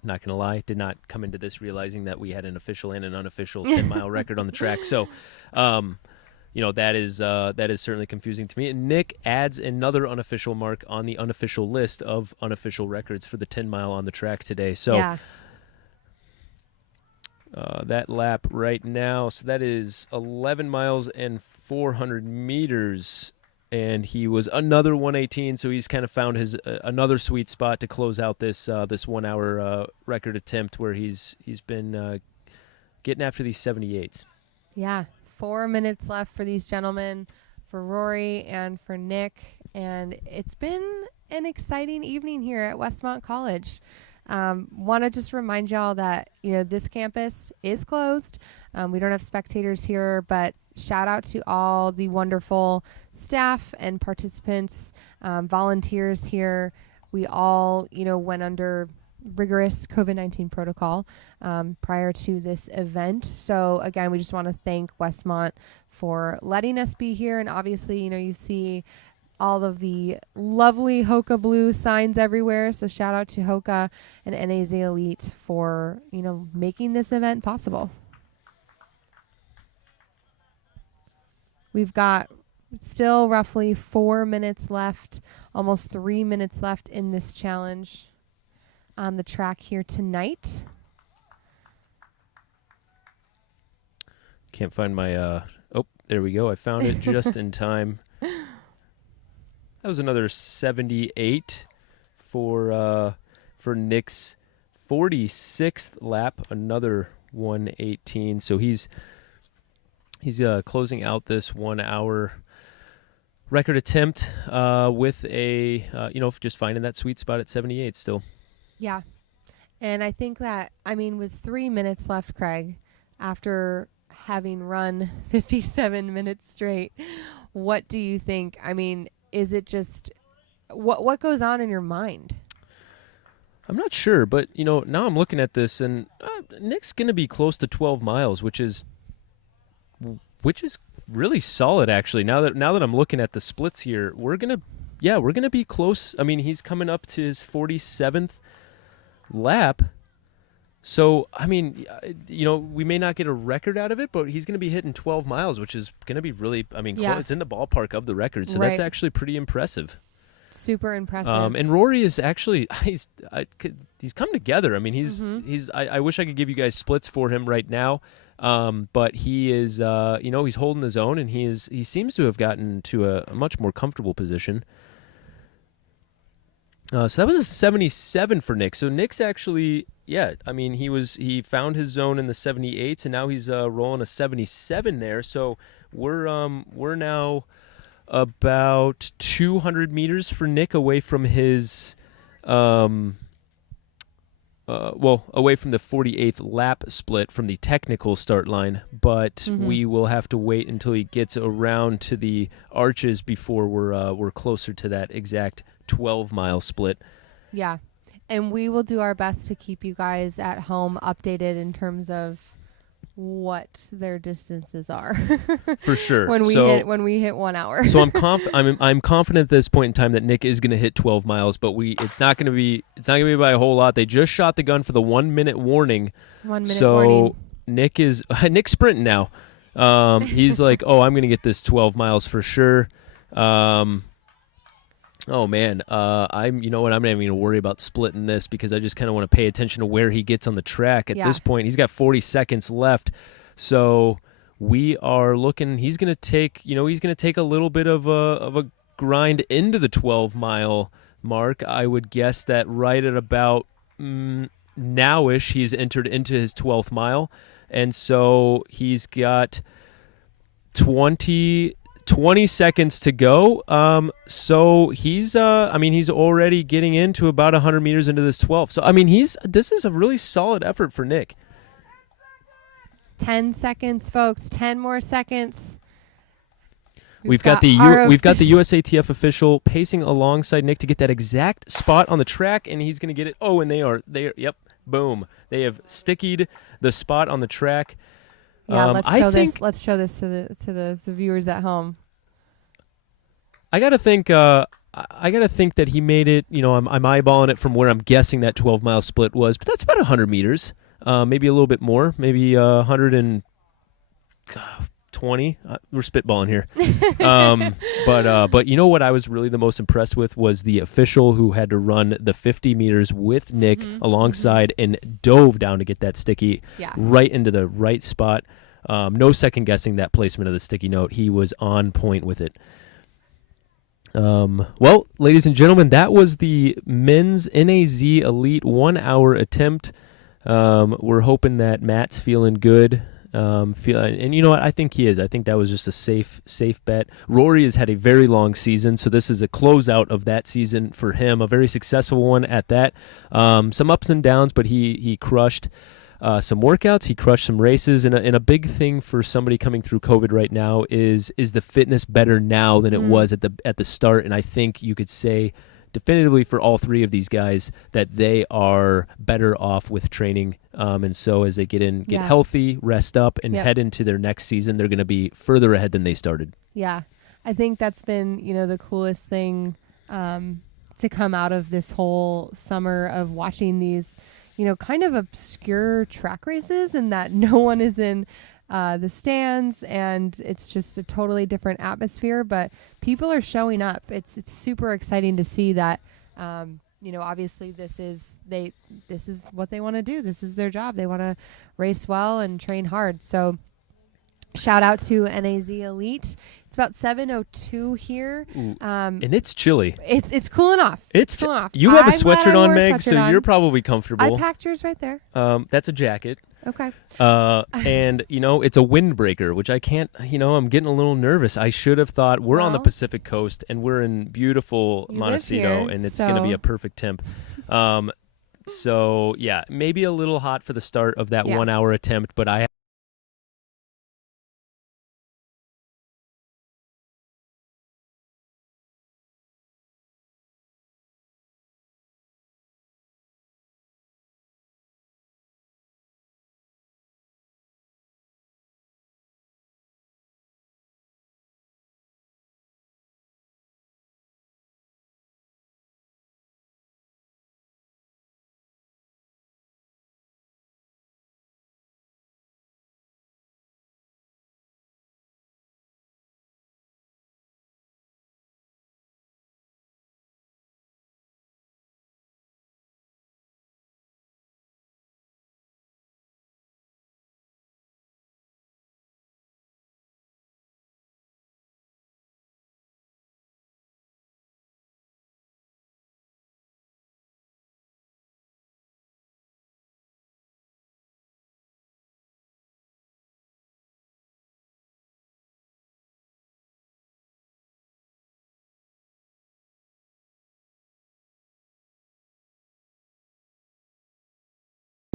Not going to lie, did not come into this realizing that we had an official and an unofficial 10-mile record on the track. So, that is certainly confusing to me. And Nick adds another unofficial mark on the unofficial list of unofficial records for the 10-mile on the track today. So, yeah. That lap right now, so that is 11 miles and 400 meters, and he was another 118, so he's kind of found his another sweet spot to close out this 1 hour record attempt where he's been getting after these 78s. Yeah, 4 minutes left for these gentlemen, for Rory and for Nick, and it's been an exciting evening here at Westmont College. Want to just remind y'all that, this campus is closed. We don't have spectators here, but shout out to all the wonderful staff and participants, volunteers here. We all, went under rigorous COVID-19 protocol prior to this event. So again, we just want to thank Westmont for letting us be here. And obviously, you see all of the lovely Hoka blue signs everywhere. So shout out to Hoka and NAZ Elite for, making this event possible. We've got still roughly 4 minutes left, almost 3 minutes left in this challenge on the track here tonight. Can't find my, there we go. I found it just in time. That was another 78 for Nick's 46th lap, another 118. So he's closing out this 1 hour record attempt with just finding that sweet spot at 78 still. Yeah. And I think that, with 3 minutes left, Craig, after having run 57 minutes straight, what do you think? Is it just what goes on in your mind? I'm not sure, but now I'm looking at this, and Nick's going to be close to 12 miles, which is really solid actually. Now that I'm looking at the splits here, we're gonna be close. He's coming up to his 47th lap. So, we may not get a record out of it, but he's going to be hitting 12 miles, which is going to be really, it's in the ballpark of the record. So That's actually pretty impressive. Super impressive. And Rory is actually, he's come together. I wish I could give you guys splits for him right now. But he is, he's holding his own, and he seems to have gotten to a much more comfortable position. So that was a 77 for Nick. So Nick's actually, he found his zone in the 78s, and now he's rolling a 77 there. So we're now about 200 meters for Nick away from his away from the 48th lap split from the technical start line, but we will have to wait until he gets around to the arches before we're closer to that exact 12-mile split. Yeah, and we will do our best to keep you guys at home updated in terms of what their distances are. For sure. when we hit 1 hour. So I'm confident at this point in time that Nick is going to hit 12 miles, but it's not going to be by a whole lot. They just shot the gun for the 1 minute warning. 1 minute warning. So Nick's sprinting now. He's like, I'm going to get this 12 miles for sure. Oh man, I'm not even going to worry about splitting this because I just kind of want to pay attention to where he gets on the track. At this point, he's got 40 seconds left, so we are looking. He's going to take, a little bit of a grind into the 12-mile mark. I would guess that right at about nowish, he's entered into his 12th mile. And so he's got 20 seconds to go. So he's he's already getting into about 100 meters into this 12. So this is a really solid effort for Nick. 10 seconds, folks. 10 more seconds. We've got the USATF official pacing alongside Nick to get that exact spot on the track, and he's going to get it. Oh, and they are. Yep, boom. They have stickied the spot on the track. Yeah, let's show this to the viewers at home. I gotta think that he made it. I'm eyeballing it from where I'm guessing that 12-mile split was, but that's about 100 meters, maybe a little bit more, maybe 120. We're spitballing here. But you know what I was really the most impressed with was the official who had to run the 50 meters with Nick alongside and dove down to get that sticky right into the right spot. No second guessing that placement of the sticky note. He was on point with it. Well, ladies and gentlemen, that was the men's NAZ Elite 1 hour attempt. We're hoping that Matt's feeling good. And you know what? I think he is. I think that was just a safe bet. Rory has had a very long season, so this is a closeout of that season for him, a very successful one at that. Some ups and downs, but he crushed some workouts. He crushed some races, and a big thing for somebody coming through COVID right now is the fitness better now than it was at the start. And I think you could say definitively for all three of these guys that they are better off with training. And so as they get healthy, rest up, and head into their next season, they're going to be further ahead than they started. Yeah, I think that's been, the coolest thing to come out of this whole summer of watching these, kind of obscure track races, and that no one is in the stands, and it's just a totally different atmosphere, but people are showing up. It's super exciting to see that. Obviously this is what they want to do. This is their job. They want to race well and train hard. So shout out to NAZ Elite. It's about 7:02 here. And it's chilly. It's cooling off. It's cooling off. You have a sweatshirt on, Meg, so you're probably comfortable. I packed yours right there. That's a jacket. Okay. And it's a windbreaker, which I can't, I'm getting a little nervous. I should have thought we're on the Pacific coast and we're in beautiful Montecito, and it's going to be a perfect temp. So yeah, maybe a little hot for the start of that 1 hour attempt, but I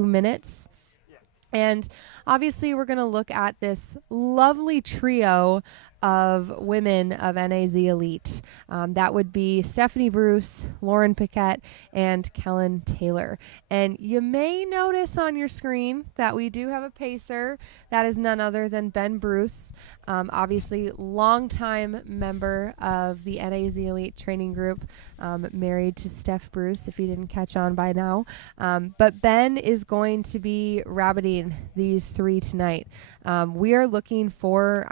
minutes. And obviously we're going to look at this lovely trio of women of NAZ Elite. That would be Stephanie Bruce, Lauren Paquette, and Kellen Taylor. And you may notice on your screen that we do have a pacer. That is none other than Ben Bruce, obviously longtime member of the NAZ Elite training group, married to Steph Bruce, if you didn't catch on by now. But Ben is going to be rabbiting these three tonight. We're looking for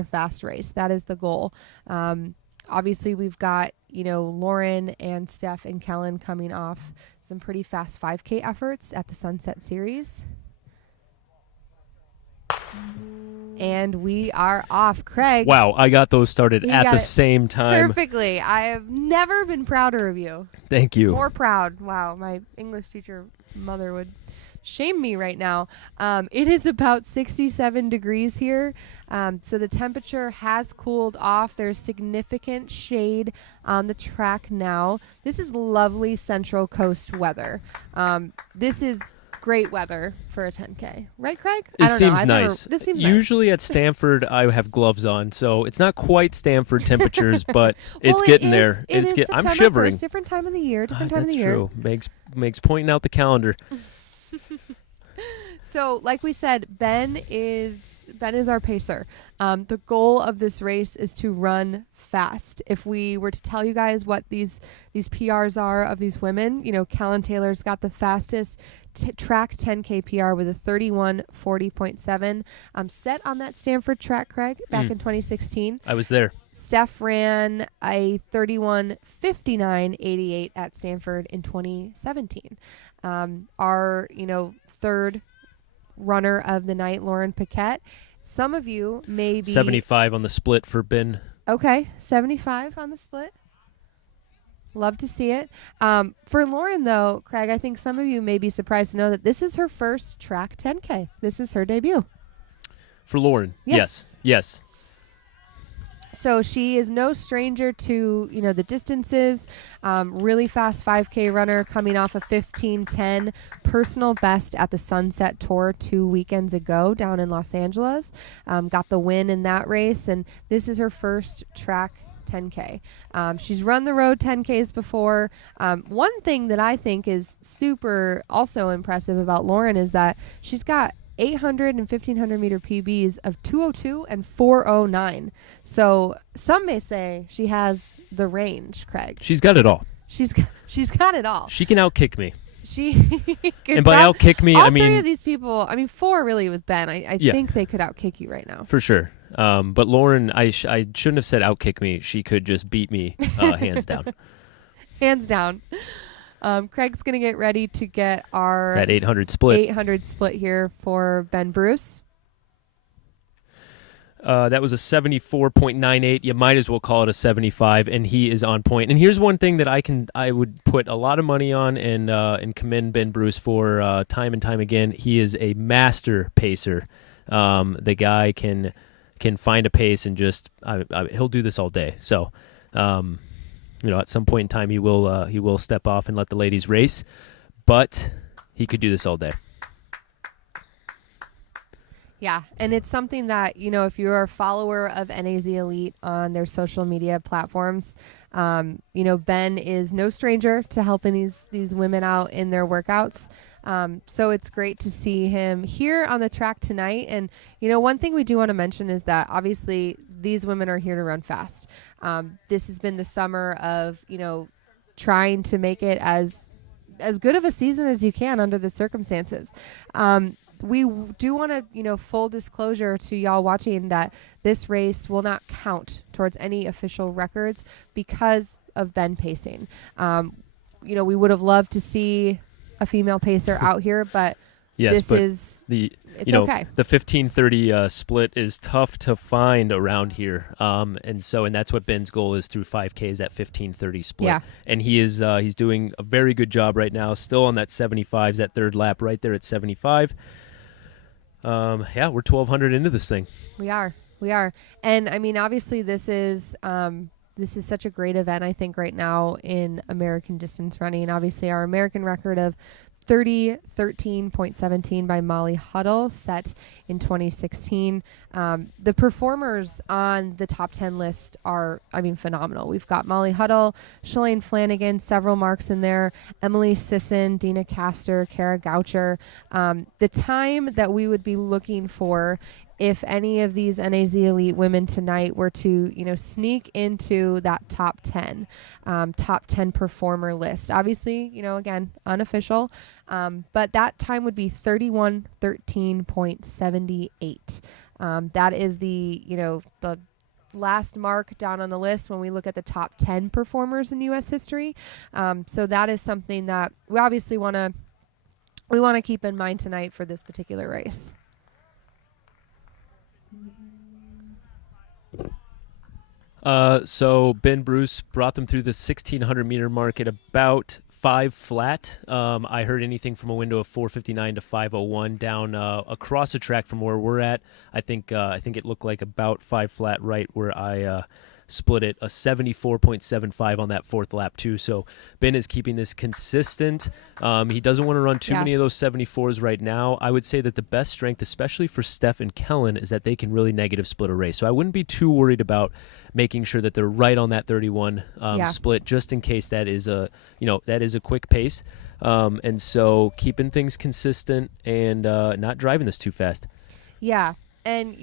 a fast race. That is the goal. Obviously we've got, Lauren and Steph and Kellen coming off some pretty fast 5K efforts at the Sunset Series. And we are off. Craig. Wow, I got those started at the same time. Perfectly. I have never been prouder of you. Thank you. More proud. Wow, my English teacher mother would shame me right now. It is about 67 degrees here. So the temperature has cooled off. There's significant shade on the track now. This is lovely Central Coast weather. This is great weather for a 10K. Right, Craig? This seems nice. Usually at Stanford, I have gloves on, so it's not quite Stanford temperatures, but it's getting there. I'm shivering. Different time of the year. That's true. Makes pointing out the calendar. So, like we said, Ben is our pacer. The goal of this race is to run fast. If we were to tell you guys what these PRs are of these women, Callan Taylor's got the fastest track 10K PR with a 31:40.7 set on that Stanford track, Craig, back in 2016. I was there. Steph ran a 31:59.88 at Stanford in 2017. Our, third runner of the night, Lauren Paquette. Some of you may be 75 on the split for Ben. Okay, 75 on the split. Love to see it. For Lauren, though, Craig, I think some of you may be surprised to know that this is her first track 10K. This is her debut. For Lauren, yes. So she is no stranger to, the distances. Really fast 5K runner coming off a 15:10 personal best at the Sunset Tour 2 weekends ago down in Los Angeles. Got the win in that race, and this is her first track 10K. She's run the road 10Ks before. One thing that I think is super also impressive about Lauren is that she's got 800 and 1500 meter PBs of 202 and 409. So some may say she has the range, Craig. She's got it all. She's got it all. She can outkick me. She and by outkick me, I mean three of these people. I mean, four really with Ben. I think they could outkick you right now for sure. But Lauren, I shouldn't have said outkick me. She could just beat me hands down. Hands down. Craig's going to get ready to get that 800 split. 800 split here for Ben Bruce. That was a 74.98. You might as well call it a 75, and he is on point. And here's one thing that I would put a lot of money on and commend Ben Bruce for time and time again. He is a master pacer. The guy can find a pace and just he'll do this all day. So. At some point in time, he will step off and let the ladies race, but he could do this all day. Yeah, and it's something that, if you're a follower of NAZ Elite on their social media platforms, Ben is no stranger to helping these women out in their workouts. So it's great to see him here on the track tonight. And, one thing we do want to mention is that obviously these women are here to run fast. This has been the summer of, trying to make it as good of a season as you can under the circumstances. We do want to, full disclosure to y'all watching that this race will not count towards any official records because of Ben pacing. We would have loved to see a female pacer out here, but it's okay. The 15:30 split is tough to find around here, and that's what Ben's goal is through 5Ks, that 15:30 split. Yeah. And he is he's doing a very good job right now, still on that 75s, that third lap right there at 75. We're 1,200 into this thing. We are, and I mean, obviously, this is such a great event. I think right now in American distance running, obviously our American record of 30:13.17 by Molly Huddle set in 2016. The performers on the top 10 list are, phenomenal. We've got Molly Huddle, Shalane Flanagan, several marks in there, Emily Sisson, Dina Castor, Kara Goucher. The time that we would be looking for if any of these NAZ Elite women tonight were to, sneak into that top 10 performer list. Obviously, again, unofficial, but that time would be 31:13.78. That is the last mark down on the list when we look at the top 10 performers in U.S. history. So that is something that we obviously want to keep in mind tonight for this particular race. So Ben Bruce brought them through the 1,600 meter mark at about 5 flat. I heard anything from a window of 4:59 to 5:01 down across the track from where we're at. I think it looked like about 5 flat right where I split it, a 74.75 on that 4th lap too. So Ben is keeping this consistent. He doesn't want to run too many of those 74s right now. I would say that the best strength, especially for Steph and Kellen, is that they can really negative split a race. So I wouldn't be too worried about making sure that they're right on that 31 split, just in case that is a quick pace. And so keeping things consistent and not driving this too fast. Yeah. And,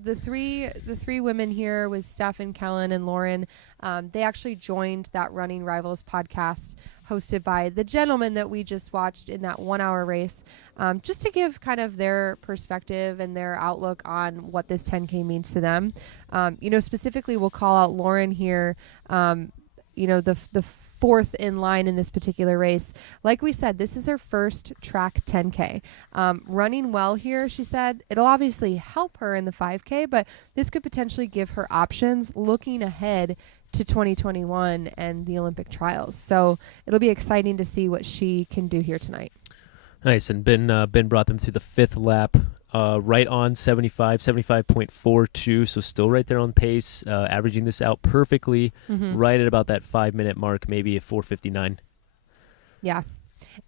the three women here with Steph and Kellen and Lauren, they actually joined that Running Rivals podcast hosted by the gentleman that we just watched in that 1 hour race, just to give kind of their perspective and their outlook on what this 10K means to them. Specifically we'll call out Lauren here, the 4th in line in this particular race. Like we said, this is her first track 10K. Running well here, she said, it'll obviously help her in the 5K, but this could potentially give her options looking ahead to 2021 and the Olympic trials. So it'll be exciting to see what she can do here tonight. Nice. And Ben brought them through the 5th lap, right on 75.42, so still right there on pace, averaging this out perfectly, right at about that 5-minute mark, maybe a 4:59. Yeah.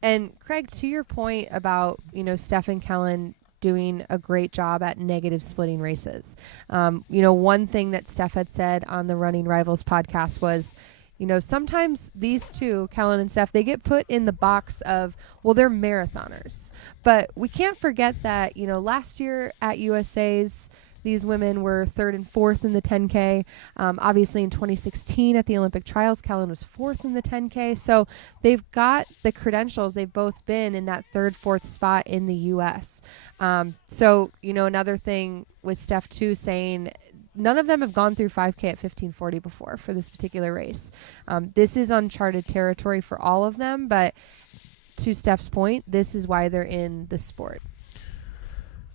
And Craig, to your point about, Steph and Kellen doing a great job at negative splitting races. One thing that Steph had said on the Running Rivals podcast was, sometimes these two, Kellen and Steph, they get put in the box of, well, they're marathoners. But we can't forget that, last year at USA's, these women were 3rd and 4th in the 10K. Obviously, in 2016 at the Olympic trials, Kellen was 4th in the 10K. So they've got the credentials. They've both been in that 3rd, 4th spot in the U.S. So, another thing with Steph, too, saying none of them have gone through 5K at 15:40 before for this particular race. This is uncharted territory for all of them, but to Steph's point, this is why they're in the sport.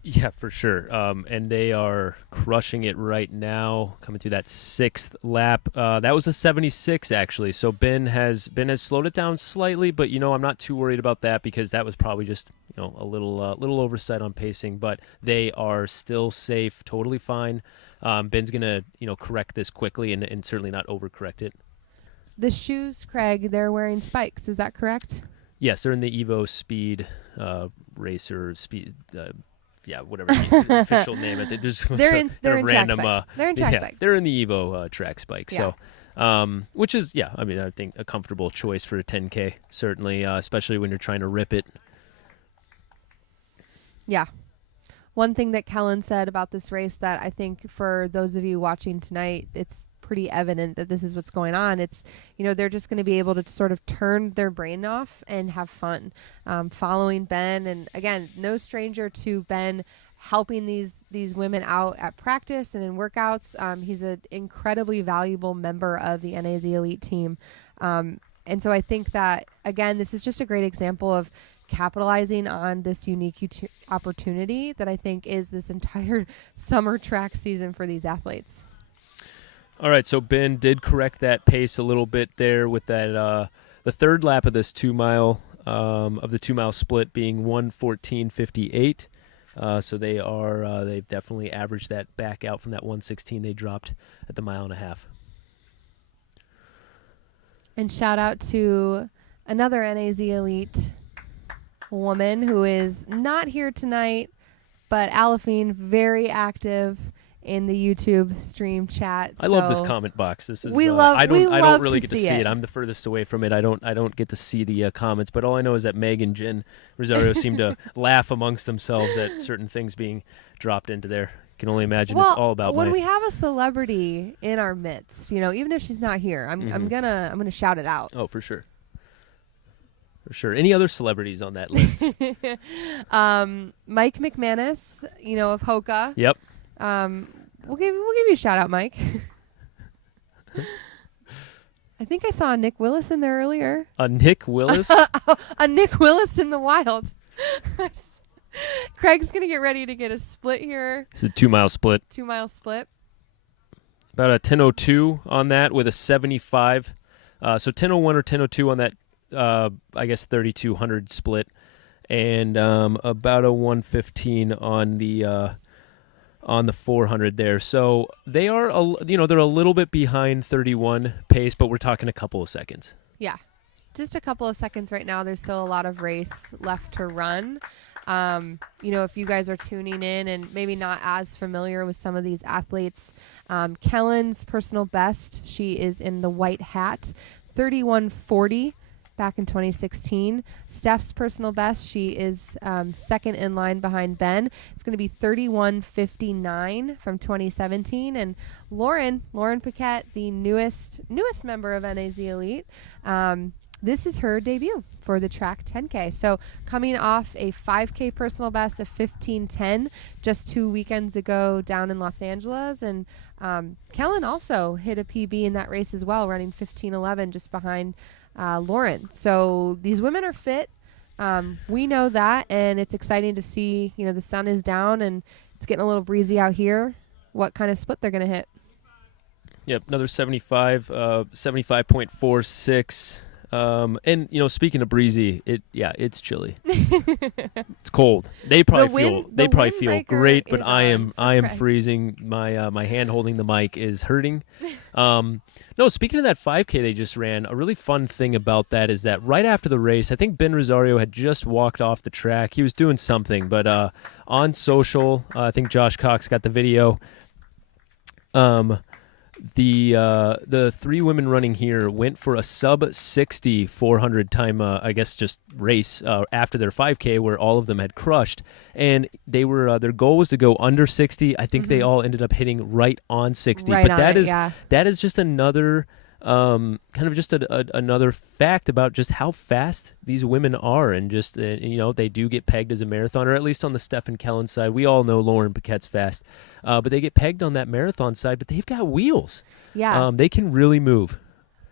Yeah, for sure. And they are crushing it right now, coming through that 6th lap. That was a 76, actually. So Ben has slowed it down slightly, but, I'm not too worried about that because that was probably just, a little oversight on pacing. But they are still safe, totally fine. Ben's going to, correct this quickly and certainly not overcorrect it. The shoes, Craig, they're wearing spikes. Is that correct? Yes, they're in the Evo Speed Racer Speed. Whatever the official name. They're in random. They're in track spikes. They're in the Evo track spikes. Yeah. So, which is I think a comfortable choice for a 10K, certainly, especially when you're trying to rip it. Yeah. One thing that Kellen said about this race that I think for those of you watching tonight, it's pretty evident that this is what's going on. It's, they're just going to be able to sort of turn their brain off and have fun, following Ben. And again, no stranger to Ben helping these women out at practice and in workouts. He's an incredibly valuable member of the NAZ Elite team. And so I think that, again, this is just a great example of capitalizing on this unique opportunity that I think is this entire summer track season for these athletes. All right, so Ben did correct that pace a little bit there with that the 3rd lap of this 2 mile of the 2 mile split being 1:14:58. So they've definitely averaged that back out from that 1:16 they dropped at the 1.5 miles. And shout out to another NAZ Elite woman who is not here tonight, but Alafine, very active in the YouTube stream chat. I love this comment box. This is I don't really get to see it. I'm the furthest away from it. I don't get to see the comments, but all I know is that Meg and Jen Rosario seem to laugh amongst themselves at certain things being dropped into there. Can only imagine it's all about when we have a celebrity in our midst, even if she's not here, I'm gonna shout it out. Oh, for sure. For sure. Any other celebrities on that list? Mike McManus, of Hoka. Yep. We'll give you a shout out, Mike. I think I saw a Nick Willis in there earlier. A Nick Willis? A Nick Willis in the wild. Craig's gonna get ready to get a split here. It's a 2 mile split. 2 mile split. About a 10:02 on that with a 75. So 10:01 or 10:02 on that I guess 3,200 split, and about a 115 on the 400 there. So they are, they're a little bit behind 31 pace, but we're talking a couple of seconds. Yeah, just a couple of seconds right now. There's still a lot of race left to run. If you guys are tuning in and maybe not as familiar with some of these athletes, Kellen's personal best, she is in the white hat, 31:40 back in 2016. Steph's personal best, she is second in line behind Ben. It's going to be 31:59 from 2017. And Lauren Paquette, the newest member of NAZ Elite, this is her debut for the track 10K. So coming off a 5K personal best of 15:10 just 2 weekends ago down in Los Angeles. And Kellen also hit a PB in that race as well, running 15:11 just behind Lauren. So these women are fit. We know that, and it's exciting to see, the sun is down and it's getting a little breezy out here, what kind of split they're going to hit. Yep, another 75.46. And speaking of breezy, it's chilly. It's cold. They probably feel great, but I am freezing. My hand holding the mic is hurting. No, speaking of that 5K they just ran, a really fun thing about that is that right after the race, I think Ben Rosario had just walked off the track. He was doing something, but on social, I think Josh Cox got the video. The three women running here went for a sub 60 400 time, just race after their 5K, where all of them had crushed, and they were their goal was to go under 60. I think they all ended up hitting right on 60. Right, but that is just another another fact about just how fast these women are, and just they do get pegged as a marathon, or at least on the Steph and Kellen side. We all know Lauren Paquette's fast, but they get pegged on that marathon side. But they've got wheels. Yeah, they can really move.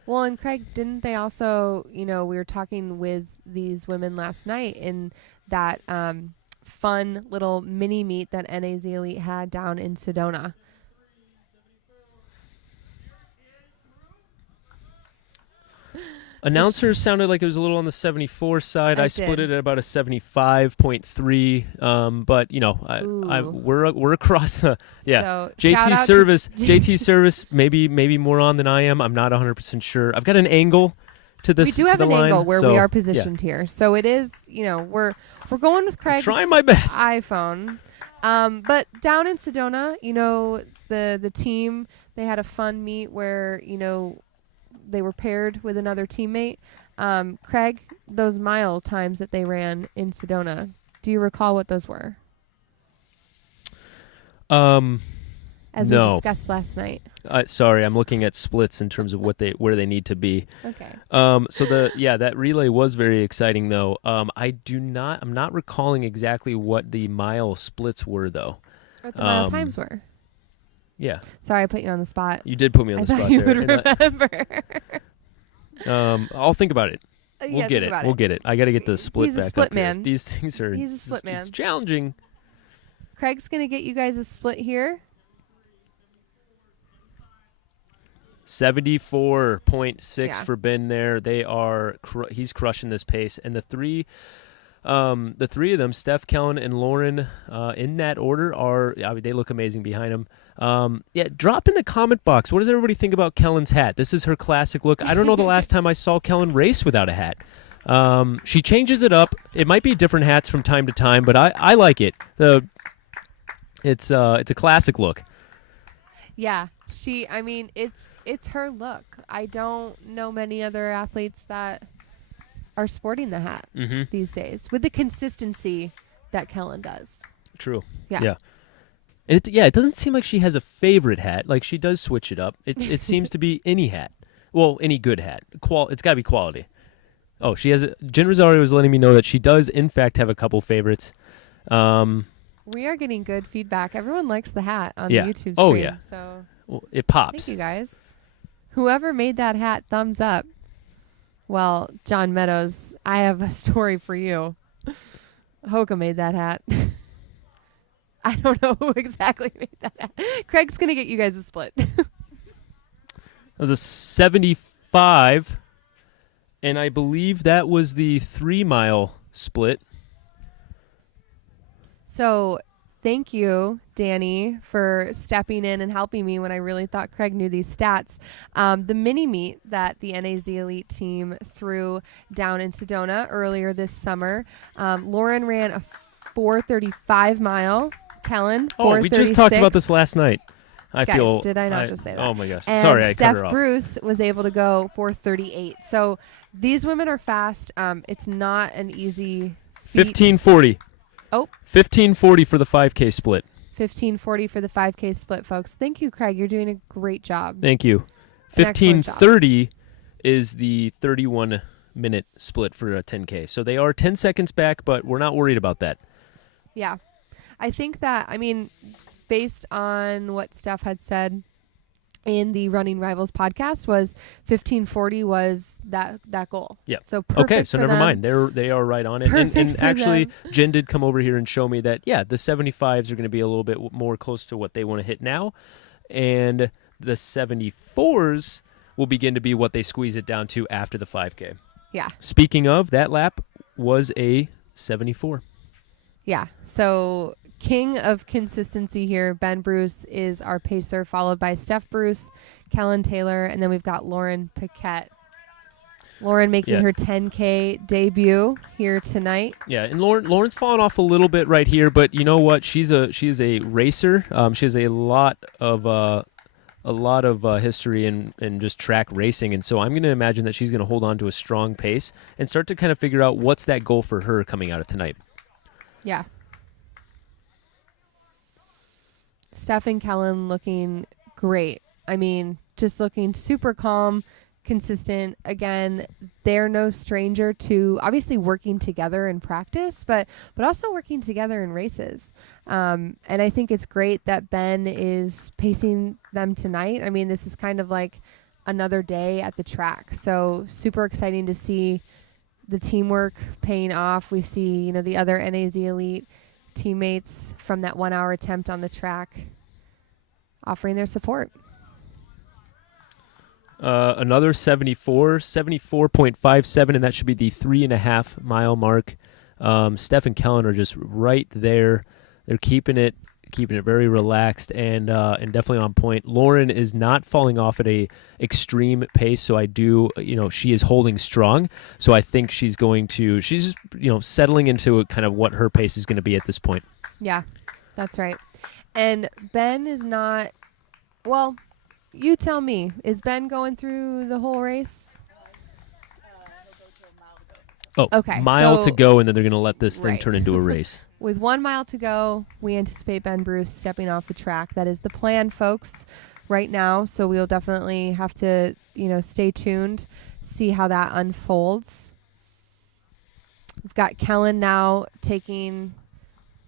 Well, and Craig, didn't they also? We were talking with these women last night in that fun little mini meet that NAZ Elite had down in Sedona. Announcers sounded like it was a little on the 74 side. I split it at about a 75.3. But we're across. So JT service maybe more on than I am. I'm not 100% sure. I've got an angle to this. We do have an angle where we are positioned here. So it is. We're going with Craig's trying my best iPhone. But down in Sedona, the team, they had a fun meet where they were paired with another teammate. Craig, those mile times that they ran in Sedona, do you recall what those were? No. As we discussed last night. Sorry, I'm looking at splits in terms of where they need to be. Okay. So that relay was very exciting though. I'm not recalling exactly what the mile splits were though. What the mile times were. Yeah. Sorry, I put you on the spot. You did put me on the spot. You would remember. I'll think about it. We'll get it. I got to get the split He's back a split up man. here. These things are. He's a split man. It's challenging. Craig's gonna get you guys a split here. 74.6 for Ben there. They are. He's crushing this pace, and the three of them, Steph, Kellen, and Lauren, in that order, they look amazing behind him. Drop in the comment box. What does everybody think about Kellen's hat? This is her classic look. I don't know the last time I saw Kellen race without a hat. She changes it up. It might be different hats from time to time, but I like it. It's a classic look. Yeah, it's her look. I don't know many other athletes that are sporting the hat these days with the consistency that Kellen does. True. Yeah. It doesn't seem like she has a favorite hat. Like, she does switch it up. It seems to be any hat. Well, any good hat. It's got to be quality. Oh, she has Jen Rosario is letting me know that she does, in fact, have a couple favorites. We are getting good feedback. Everyone likes the hat on the YouTube stream. Oh, yeah. So it pops. Thank you, guys. Whoever made that hat, thumbs up. Well, John Meadows, I have a story for you. Hoka made that hat. I don't know who exactly made that hat. Craig's going to get you guys a split. That was a 75. And I believe that was the 3-mile split. So thank you, Danny, for stepping in and helping me when I really thought Craig knew these stats. The mini meet that the NAZ Elite team threw down in Sedona earlier this summer, Lauren ran a 4:35 mile. Kellen, 4:36. Oh, we just talked about this last night. Did I not just say that? Oh my gosh! And Sorry, I cut her Steph off. Bruce was able to go 4:38. So these women are fast. It's not an easy feat. 15:40. Oh. 15:40 for the 5K split. 15:40 for the 5K split, folks. Thank you, Craig. You're doing a great job. Thank you. 15:30 is the 31-minute split for a 10K. So they are 10 seconds back, but we're not worried about that. Yeah. I think that, based on what Steph had said in the Running Rivals podcast, was 15:40 was that goal. Yeah. So perfect. Okay, so never mind. They are right on it. And actually, them. Jen did come over here and show me that, the 75s are going to be a little bit more close to what they want to hit now. And the 74s will begin to be what they squeeze it down to after the 5K. Yeah. Speaking of, that lap was a 74. Yeah. So king of consistency here, Ben Bruce is our pacer, followed by Steph Bruce, Kellen Taylor, and then we've got Lauren Paquette. Lauren making her 10K debut here tonight. Yeah, and Lauren's fallen off a little bit right here, but you know what? She is a racer. She has a lot of history in just track racing, and so I'm going to imagine that she's going to hold on to a strong pace and start to kind of figure out what's that goal for her coming out of tonight. Yeah. Steph and Kellen looking great. Just looking super calm, consistent. Again, they're no stranger to obviously working together in practice, but also working together in races. And I think it's great that Ben is pacing them tonight. This is kind of like another day at the track. So super exciting to see the teamwork paying off. We see, the other NAZ Elite teammates from that 1 hour attempt on the track offering their support. Another 74.57, and that should be the 3.5 mile mark. Steph and Kellen are just right there. They're keeping it very relaxed and definitely on point. Lauren is not falling off at a extreme pace, so she is holding strong. So I think she's just, settling into kind of what her pace is going to be at this point. Yeah, that's right. And Ben is not, well, you tell me, is Ben going through the whole race? Oh, okay. Mile to go, and then they're going to let this thing turn into a race. With 1 mile to go, we anticipate Ben Bruce stepping off the track. That is the plan, folks, right now. So we'll definitely have to, stay tuned, see how that unfolds. We've got Kellen now taking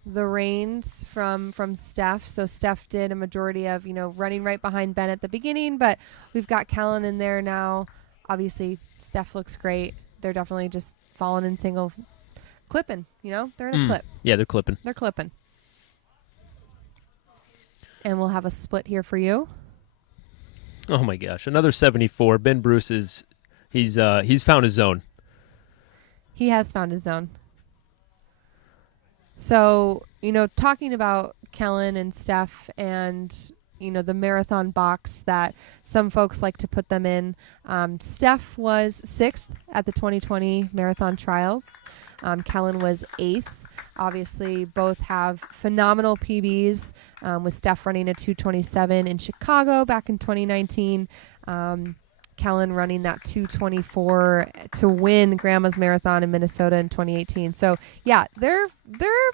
the reins from Steph. So Steph did a majority of, running right behind Ben at the beginning, but we've got Kellen in there now. Obviously, Steph looks great. They're definitely just falling in single clipping, they're in a clip. Yeah, they're clipping. And we'll have a split here for you. Oh my gosh, another 74. Ben Bruce he's found his zone. He has found his zone. So, talking about Kellen and Steph and, the marathon box that some folks like to put them in. Steph was 6th at the 2020 marathon trials. Kellen was 8th. Obviously, both have phenomenal PBs, with Steph running a 2:27 in Chicago back in 2019. Kellen running that 2:24 to win Grandma's Marathon in Minnesota in 2018. So yeah, they're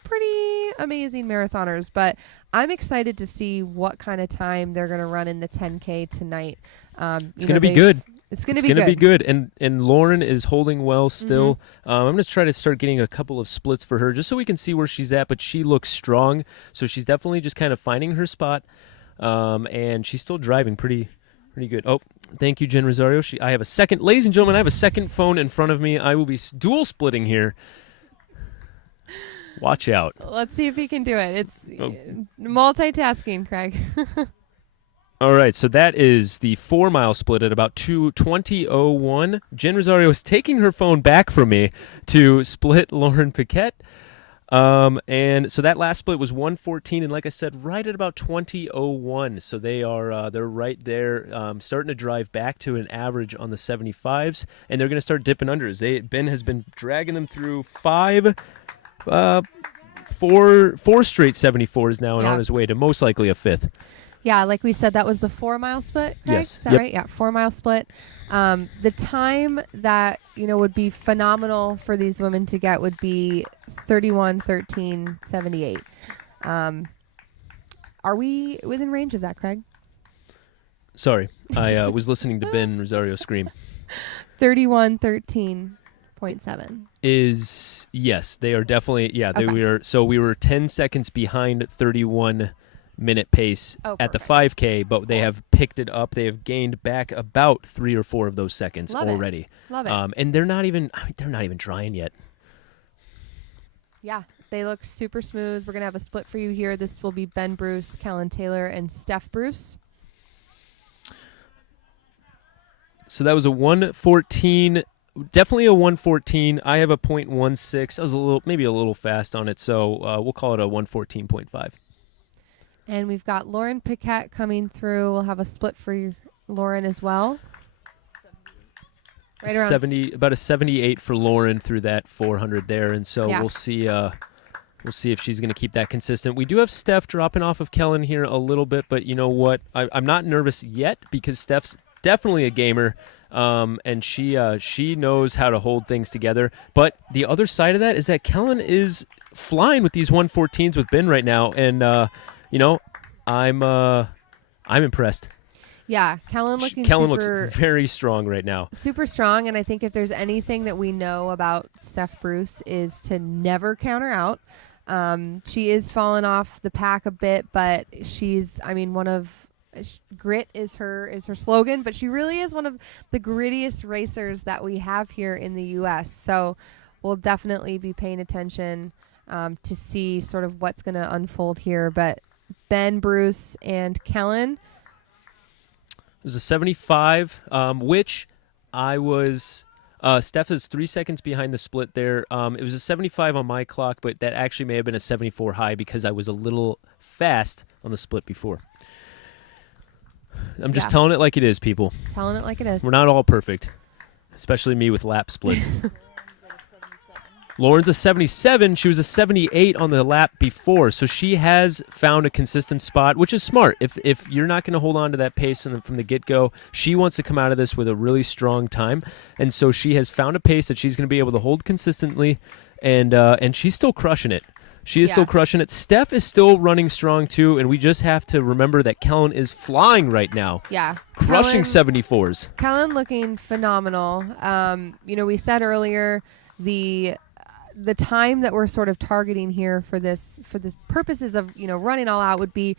pretty amazing marathoners, but I'm excited to see what kind of time they're going to run in the 10K tonight. It's going to be good. It's going to be good. And Lauren is holding well still. I'm going to try to start getting a couple of splits for her just so we can see where she's at, but she looks strong. So she's definitely just kind of finding her spot. And she's still driving pretty good. Oh, thank you, Jen Rosario. I have a second, ladies and gentlemen, I have a second phone in front of me. I will be dual splitting here. Watch out. Let's see if he can do it. It's multitasking, Craig. All right, so that is the 4-mile split at about 2:20:01. Jen Rosario is taking her phone back from me to split Lauren Paquette. And so that last split was 1:14, and like I said, right at about 20:01. So they're right there, starting to drive back to an average on the 75s, and they're going to start dipping unders. Ben has been dragging them through four straight 74s now, and on his way to most likely a fifth. Yeah, like we said, that was the 4-mile split, Craig? Yes. Is that right? Yeah, 4-mile split. The time that, would be phenomenal for these women to get would be 31:13:78. Are we within range of that, Craig? Sorry, I was listening to Ben Rosario scream. 31:13.7. Yes, they are definitely, Okay. we were 10 seconds behind 31-minute pace at the 5K, but they have picked it up. They have gained back about 3 or 4 of those seconds already. Love it. And they're not even trying yet. Yeah, they look super smooth. We're going to have a split for you here. This will be Ben Bruce, Kellen Taylor, and Steph Bruce. So that was a 1:14, definitely a 1:14. I have a 0.16. I was maybe a little fast on it, so we'll call it a 1:14.5. And we've got Lauren Paquette coming through. We'll have a split for Lauren as well. Right around 70, about a 78 for Lauren through that 400 there, and so we'll see. We'll see if she's going to keep that consistent. We do have Steph dropping off of Kellen here a little bit, but you know what? I'm not nervous yet because Steph's definitely a gamer, and she knows how to hold things together. But the other side of that is that Kellen is flying with these 114s with Ben right now, and I'm impressed. Yeah, Kellen looks very strong right now. Super strong, and I think if there's anything that we know about Steph Bruce is to never counter out. She is falling off the pack a bit, but she's, grit is her slogan, but she really is one of the grittiest racers that we have here in the U.S. So we'll definitely be paying attention to see sort of what's going to unfold here. But Ben Bruce and Kellen. It was a 75, which I was. Steph is 3 seconds behind the split there. It was a 75 on my clock, but that actually may have been a 74 high because I was a little fast on the split before. I'm just telling it like it is, people. Telling it like it is. We're not all perfect, especially me with lap splits. Lauren's a 77. She was a 78 on the lap before, so she has found a consistent spot, which is smart. If you're not going to hold on to that pace from the get-go, she wants to come out of this with a really strong time, and so she has found a pace that she's going to be able to hold consistently, and she's still crushing it. She is still crushing it. Steph is still running strong, too, and we just have to remember that Kellen is flying right now. Yeah. Crushing 74s. Kellen looking phenomenal. We said earlier the time that we're sort of targeting here for this purposes of running all out would be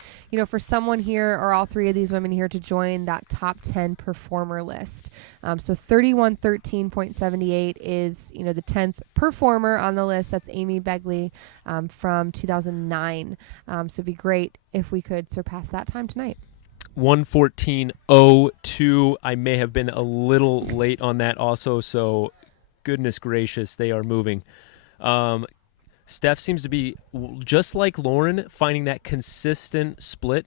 for someone here or all three of these women here to join that top 10 performer list. So 31:13.78 is the 10th performer on the list. That's Amy Begley from 2009. So it'd be great if we could surpass that time tonight. 1:14.02. I may have been a little late on that also, so goodness gracious, they are moving. Steph seems to be, just like Lauren, finding that consistent split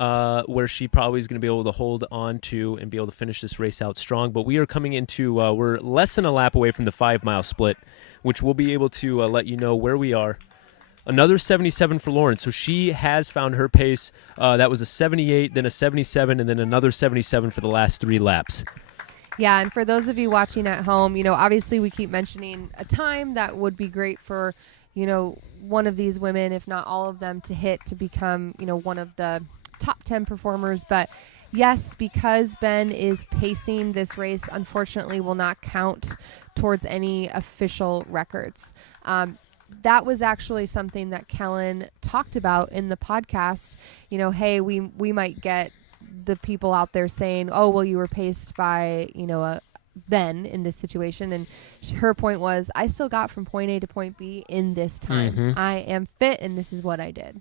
where she probably is going to be able to hold on to and be able to finish this race out strong. But we are coming into, we're less than a lap away from the 5-mile split, which we'll be able to let you know where we are. Another 77 for Lauren, so she has found her pace. That was a 78, then a 77, and then another 77 for the last 3 laps. Yeah, and for those of you watching at home, obviously we keep mentioning a time that would be great for, one of these women, if not all of them, to hit to become, one of the top 10 performers. But yes, because Ben is pacing this race, unfortunately will not count towards any official records. That was actually something that Kellen talked about in the podcast. Hey, we might get the people out there saying, oh, well, you were paced by, Ben in this situation. And her point was, I still got from point A to point B in this time. Mm-hmm. I am fit, and this is what I did.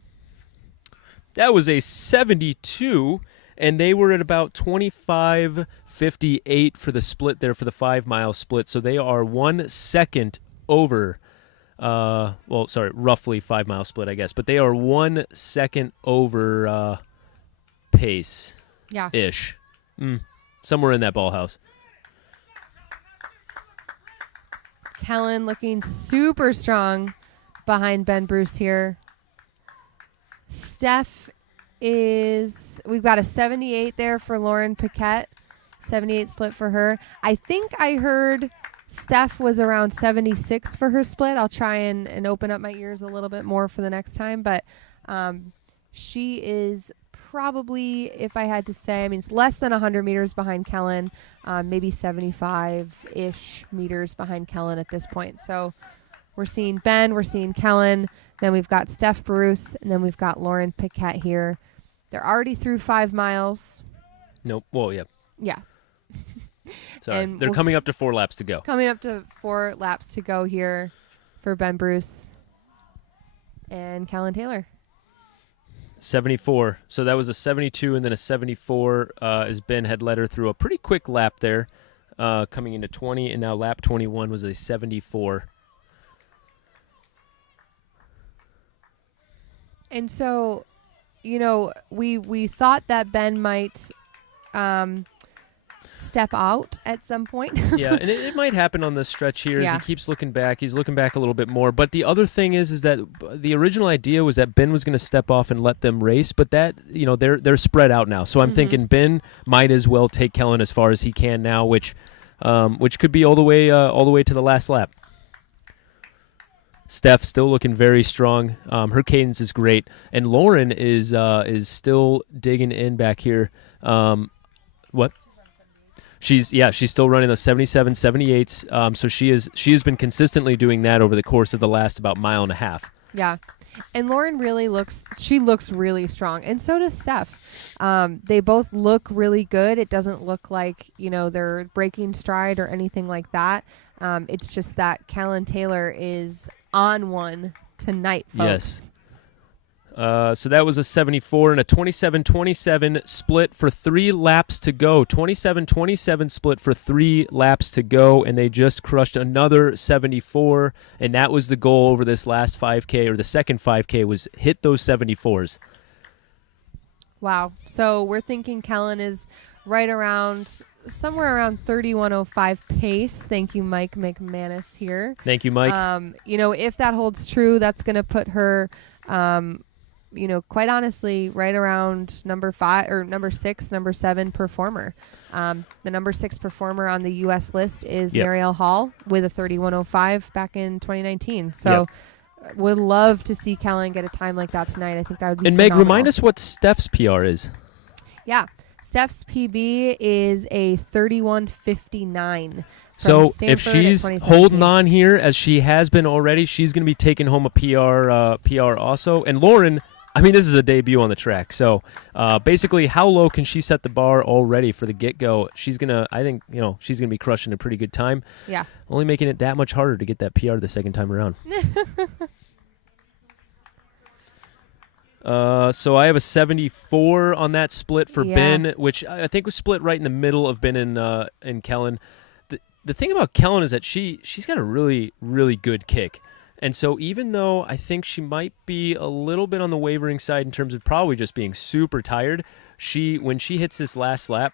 That was a 72, and they were at about 25:58 for the split there for the 5-mile split. So they are 1 second over. Roughly 5-mile split, I guess, but they are 1 second over pace. Yeah. Ish. Somewhere in that ball house. Kellen looking super strong behind Ben Bruce here. We've got a 78 there for Lauren Paquette. 78 split for her. I think I heard Steph was around 76 for her split. I'll try and open up my ears a little bit more for the next time. But she is probably, if I had to say, it's less than 100 meters behind Kellen, maybe 75-ish meters behind Kellen at this point. So we're seeing Ben, we're seeing Kellen, then we've got Steph Bruce, and then we've got Lauren Paquette here. They're already through 5 miles. Nope. Well, yeah. Yeah. Sorry. They're coming up to 4 laps to go. Coming up to 4 laps to go here for Ben Bruce and Kellen Taylor. 74. So that was a 72 and then a 74 as Ben had led her through a pretty quick lap there coming into 20, and now lap 21 was a 74. And so, we thought that Ben might step out at some point. Yeah, and it might happen on this stretch here as Yeah. he keeps looking back. He's looking back a little bit more. But the other thing is that the original idea was that Ben was going to step off and let them race, but that, they're spread out now. So I'm thinking Ben might as well take Kellen as far as he can now, which could be all the way to the last lap. Steph still looking very strong. Her cadence is great, and Lauren is still digging in back here. What? She's still running the 77, 78s. So she has been consistently doing that over the course of the last about mile and a half. Yeah. And Lauren really looks really strong. And so does Steph. They both look really good. It doesn't look like, they're breaking stride or anything like that. It's just that Kellen Taylor is on one tonight, folks. Yes. So that was a 74 and a 27-27 split for 3 laps to go. 27-27 split for 3 laps to go, and they just crushed another 74, and that was the goal over this last 5K, or the second 5K, was hit those 74s. Wow. So we're thinking Kellen is right around, somewhere around 31:05 pace. Thank you, Mike McManus here. Thank you, Mike. If that holds true, that's going to put her quite honestly, right around number 5 or number 6, number 7 performer. The number 6 performer on the U.S. list is Marielle Hall with a 31:05 back in 2019. So would love to see Kellen get a time like that tonight. I think that would be phenomenal. And Meg, remind us what Steph's PR is. Yeah. Steph's PB is a 31:59. So if she's holding on here, as she has been already, she's going to be taking home a PR also. And Lauren, this is a debut on the track. So basically, how low can she set the bar already for the get-go? She's going to, she's going to be crushing a pretty good time. Yeah. Only making it that much harder to get that PR the second time around. So I have a 74 on that split for Ben, which I think was split right in the middle of Ben and Kellen. The thing about Kellen is that she's got a really, really good kick. And so even though I think she might be a little bit on the wavering side in terms of probably just being super tired, when she hits this last lap,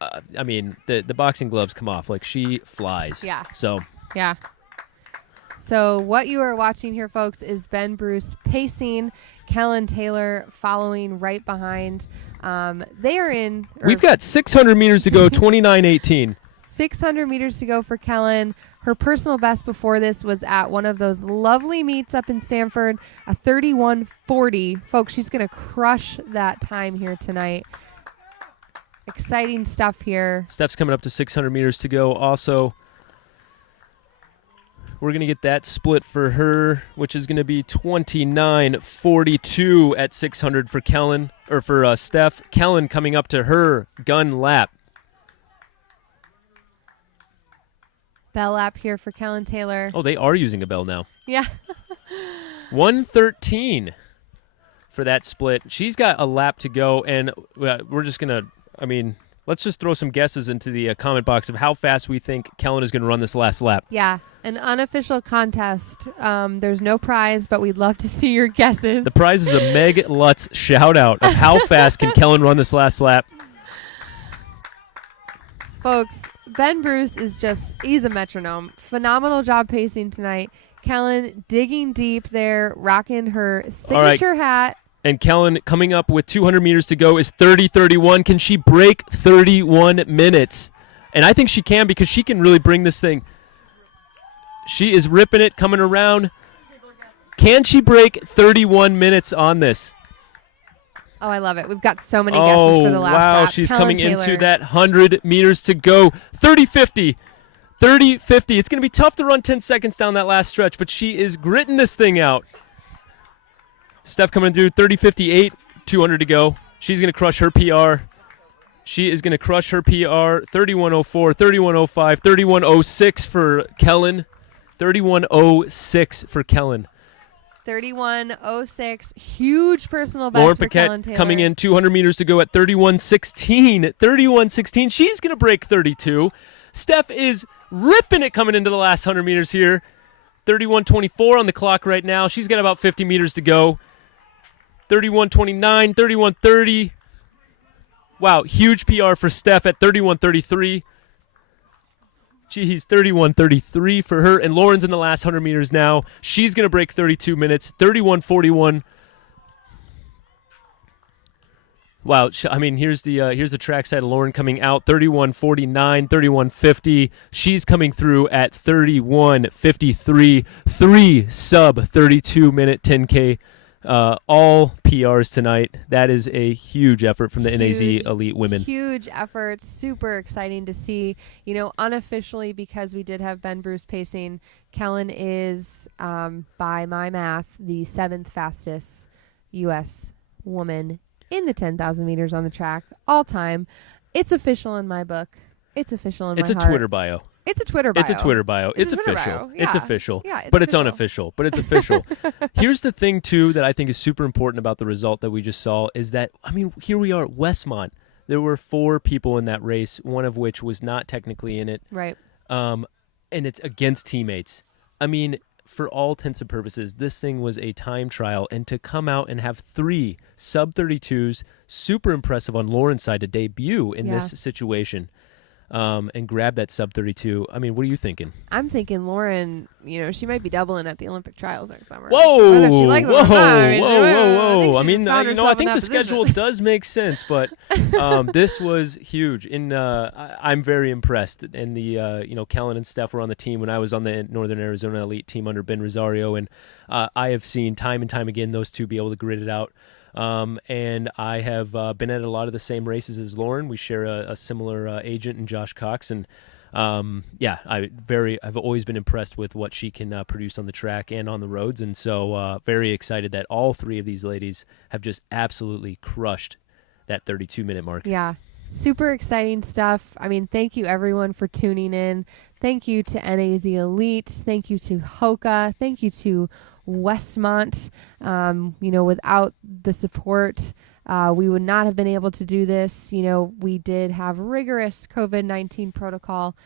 the boxing gloves come off. Like, she flies. Yeah. So. Yeah. So what you are watching here, folks, is Ben Bruce pacing, Kellen Taylor following right behind. They are in. We've got 600 meters to go, 29:18. 600 meters to go for Kellen. Her personal best before this was at one of those lovely meets up in Stamford, a 31:40. Folks, she's going to crush that time here tonight. Exciting stuff here. Steph's coming up to 600 meters to go also. We're going to get that split for her, which is going to be 29:42 at 600 for Kellen, or for Steph. Kellen coming up to her gun lap. Bell lap here for Kellen Taylor. Oh, they are using a bell now. Yeah. 1:13 for that split. She's got a lap to go, and we're just going to, let's just throw some guesses into the comment box of how fast we think Kellen is going to run this last lap. Yeah, an unofficial contest. There's no prize, but we'd love to see your guesses. The prize is a Meg Lutz shout-out of how fast can Kellen run this last lap. Folks, Ben Bruce he's a metronome. Phenomenal job pacing tonight. Kellen digging deep there, rocking her signature hat. And Kellen coming up with 200 meters to go is 30:31. Can she break 31 minutes? And I think she can, because she can really bring this thing. She is ripping it, coming around. Can she break 31 minutes on this? Oh, I love it. We've got so many guesses for the last lap. Wow, she's Kellen coming Taylor. into that 100 meters to go. 30:50. 30:50. It's going to be tough to run 10 seconds down that last stretch, but she is gritting this thing out. Steph coming through, 30:58, 200 to go. She's going to crush her PR. She is going to crush her PR. 31:04, 31:05, 31:06 for Kellen. 31:06 for Kellen. 31:06, huge personal best Lauren for Paquette Kellen Taylor. coming in 200 meters to go at 31:16. 31:16. She's going to break 32. Steph is ripping it coming into the last 100 meters here. 31:24 on the clock right now. She's got about 50 meters to go. 31:29, 31:30. Wow, huge PR for Steph at 31:33. Geez, 31:33 for her. And Lauren's in the last 100 meters now. She's going to break 32 minutes. 31:41. Wow, here's the trackside of Lauren coming out. 31:49, 31:50. She's coming through at 31:53. 3 sub 32-minute 10K. All PRs tonight. That is a huge effort from the NAZ Elite Women. Huge effort. Super exciting to see. Unofficially, because we did have Ben Bruce pacing, Kellen is, by my math, the 7th fastest U.S. woman in the 10,000 meters on the track all time. It's official in my book. It's official in my heart. It's a Twitter bio. It's a Twitter bio. It's a Twitter bio. It's a Twitter official. bio. Yeah. It's official. Yeah, it's but it's official. unofficial. But it's official. Here's the thing, too, that I think is super important about the result that we just saw is that, here we are at Westmont. There were 4 people in that race, one of which was not technically in it. Right. And it's against teammates. For all intents and purposes, this thing was a time trial. And to come out and have 3 sub-32s, super impressive on Lauren's side to debut in this situation. And grab that sub-32. What are you thinking? I'm thinking Lauren, she might be doubling at the Olympic trials next summer. Whoa! Whether she likes it or not, Whoa! I think the position. schedule does make sense, but this was huge. I'm very impressed. And Kellen and Steph were on the team when I was on the Northern Arizona Elite team under Ben Rosario, and I have seen time and time again those two be able to grit it out. And I have been at a lot of the same races as Lauren. We share a similar agent in Josh Cox, and I've always been impressed with what she can produce on the track and on the roads, and so very excited that all 3 of these ladies have just absolutely crushed that 32-minute mark. Yeah. Super exciting stuff. Thank you everyone for tuning in. Thank you to NAZ Elite. Thank you to Hoka. Thank you to Westmont. Without the support, we would not have been able to do this. We did have rigorous COVID-19 protocol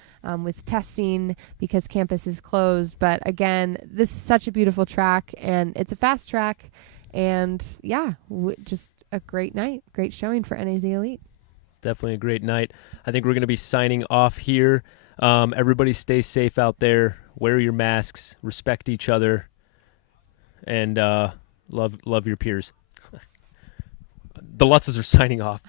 with testing because campus is closed. But again, this is such a beautiful track, and it's a fast track. And just a great night. Great showing for NAZ Elite. Definitely a great night. I think we're going to be signing off here. Everybody stay safe out there. Wear your masks. Respect each other. And love your peers. The Lutzes are signing off.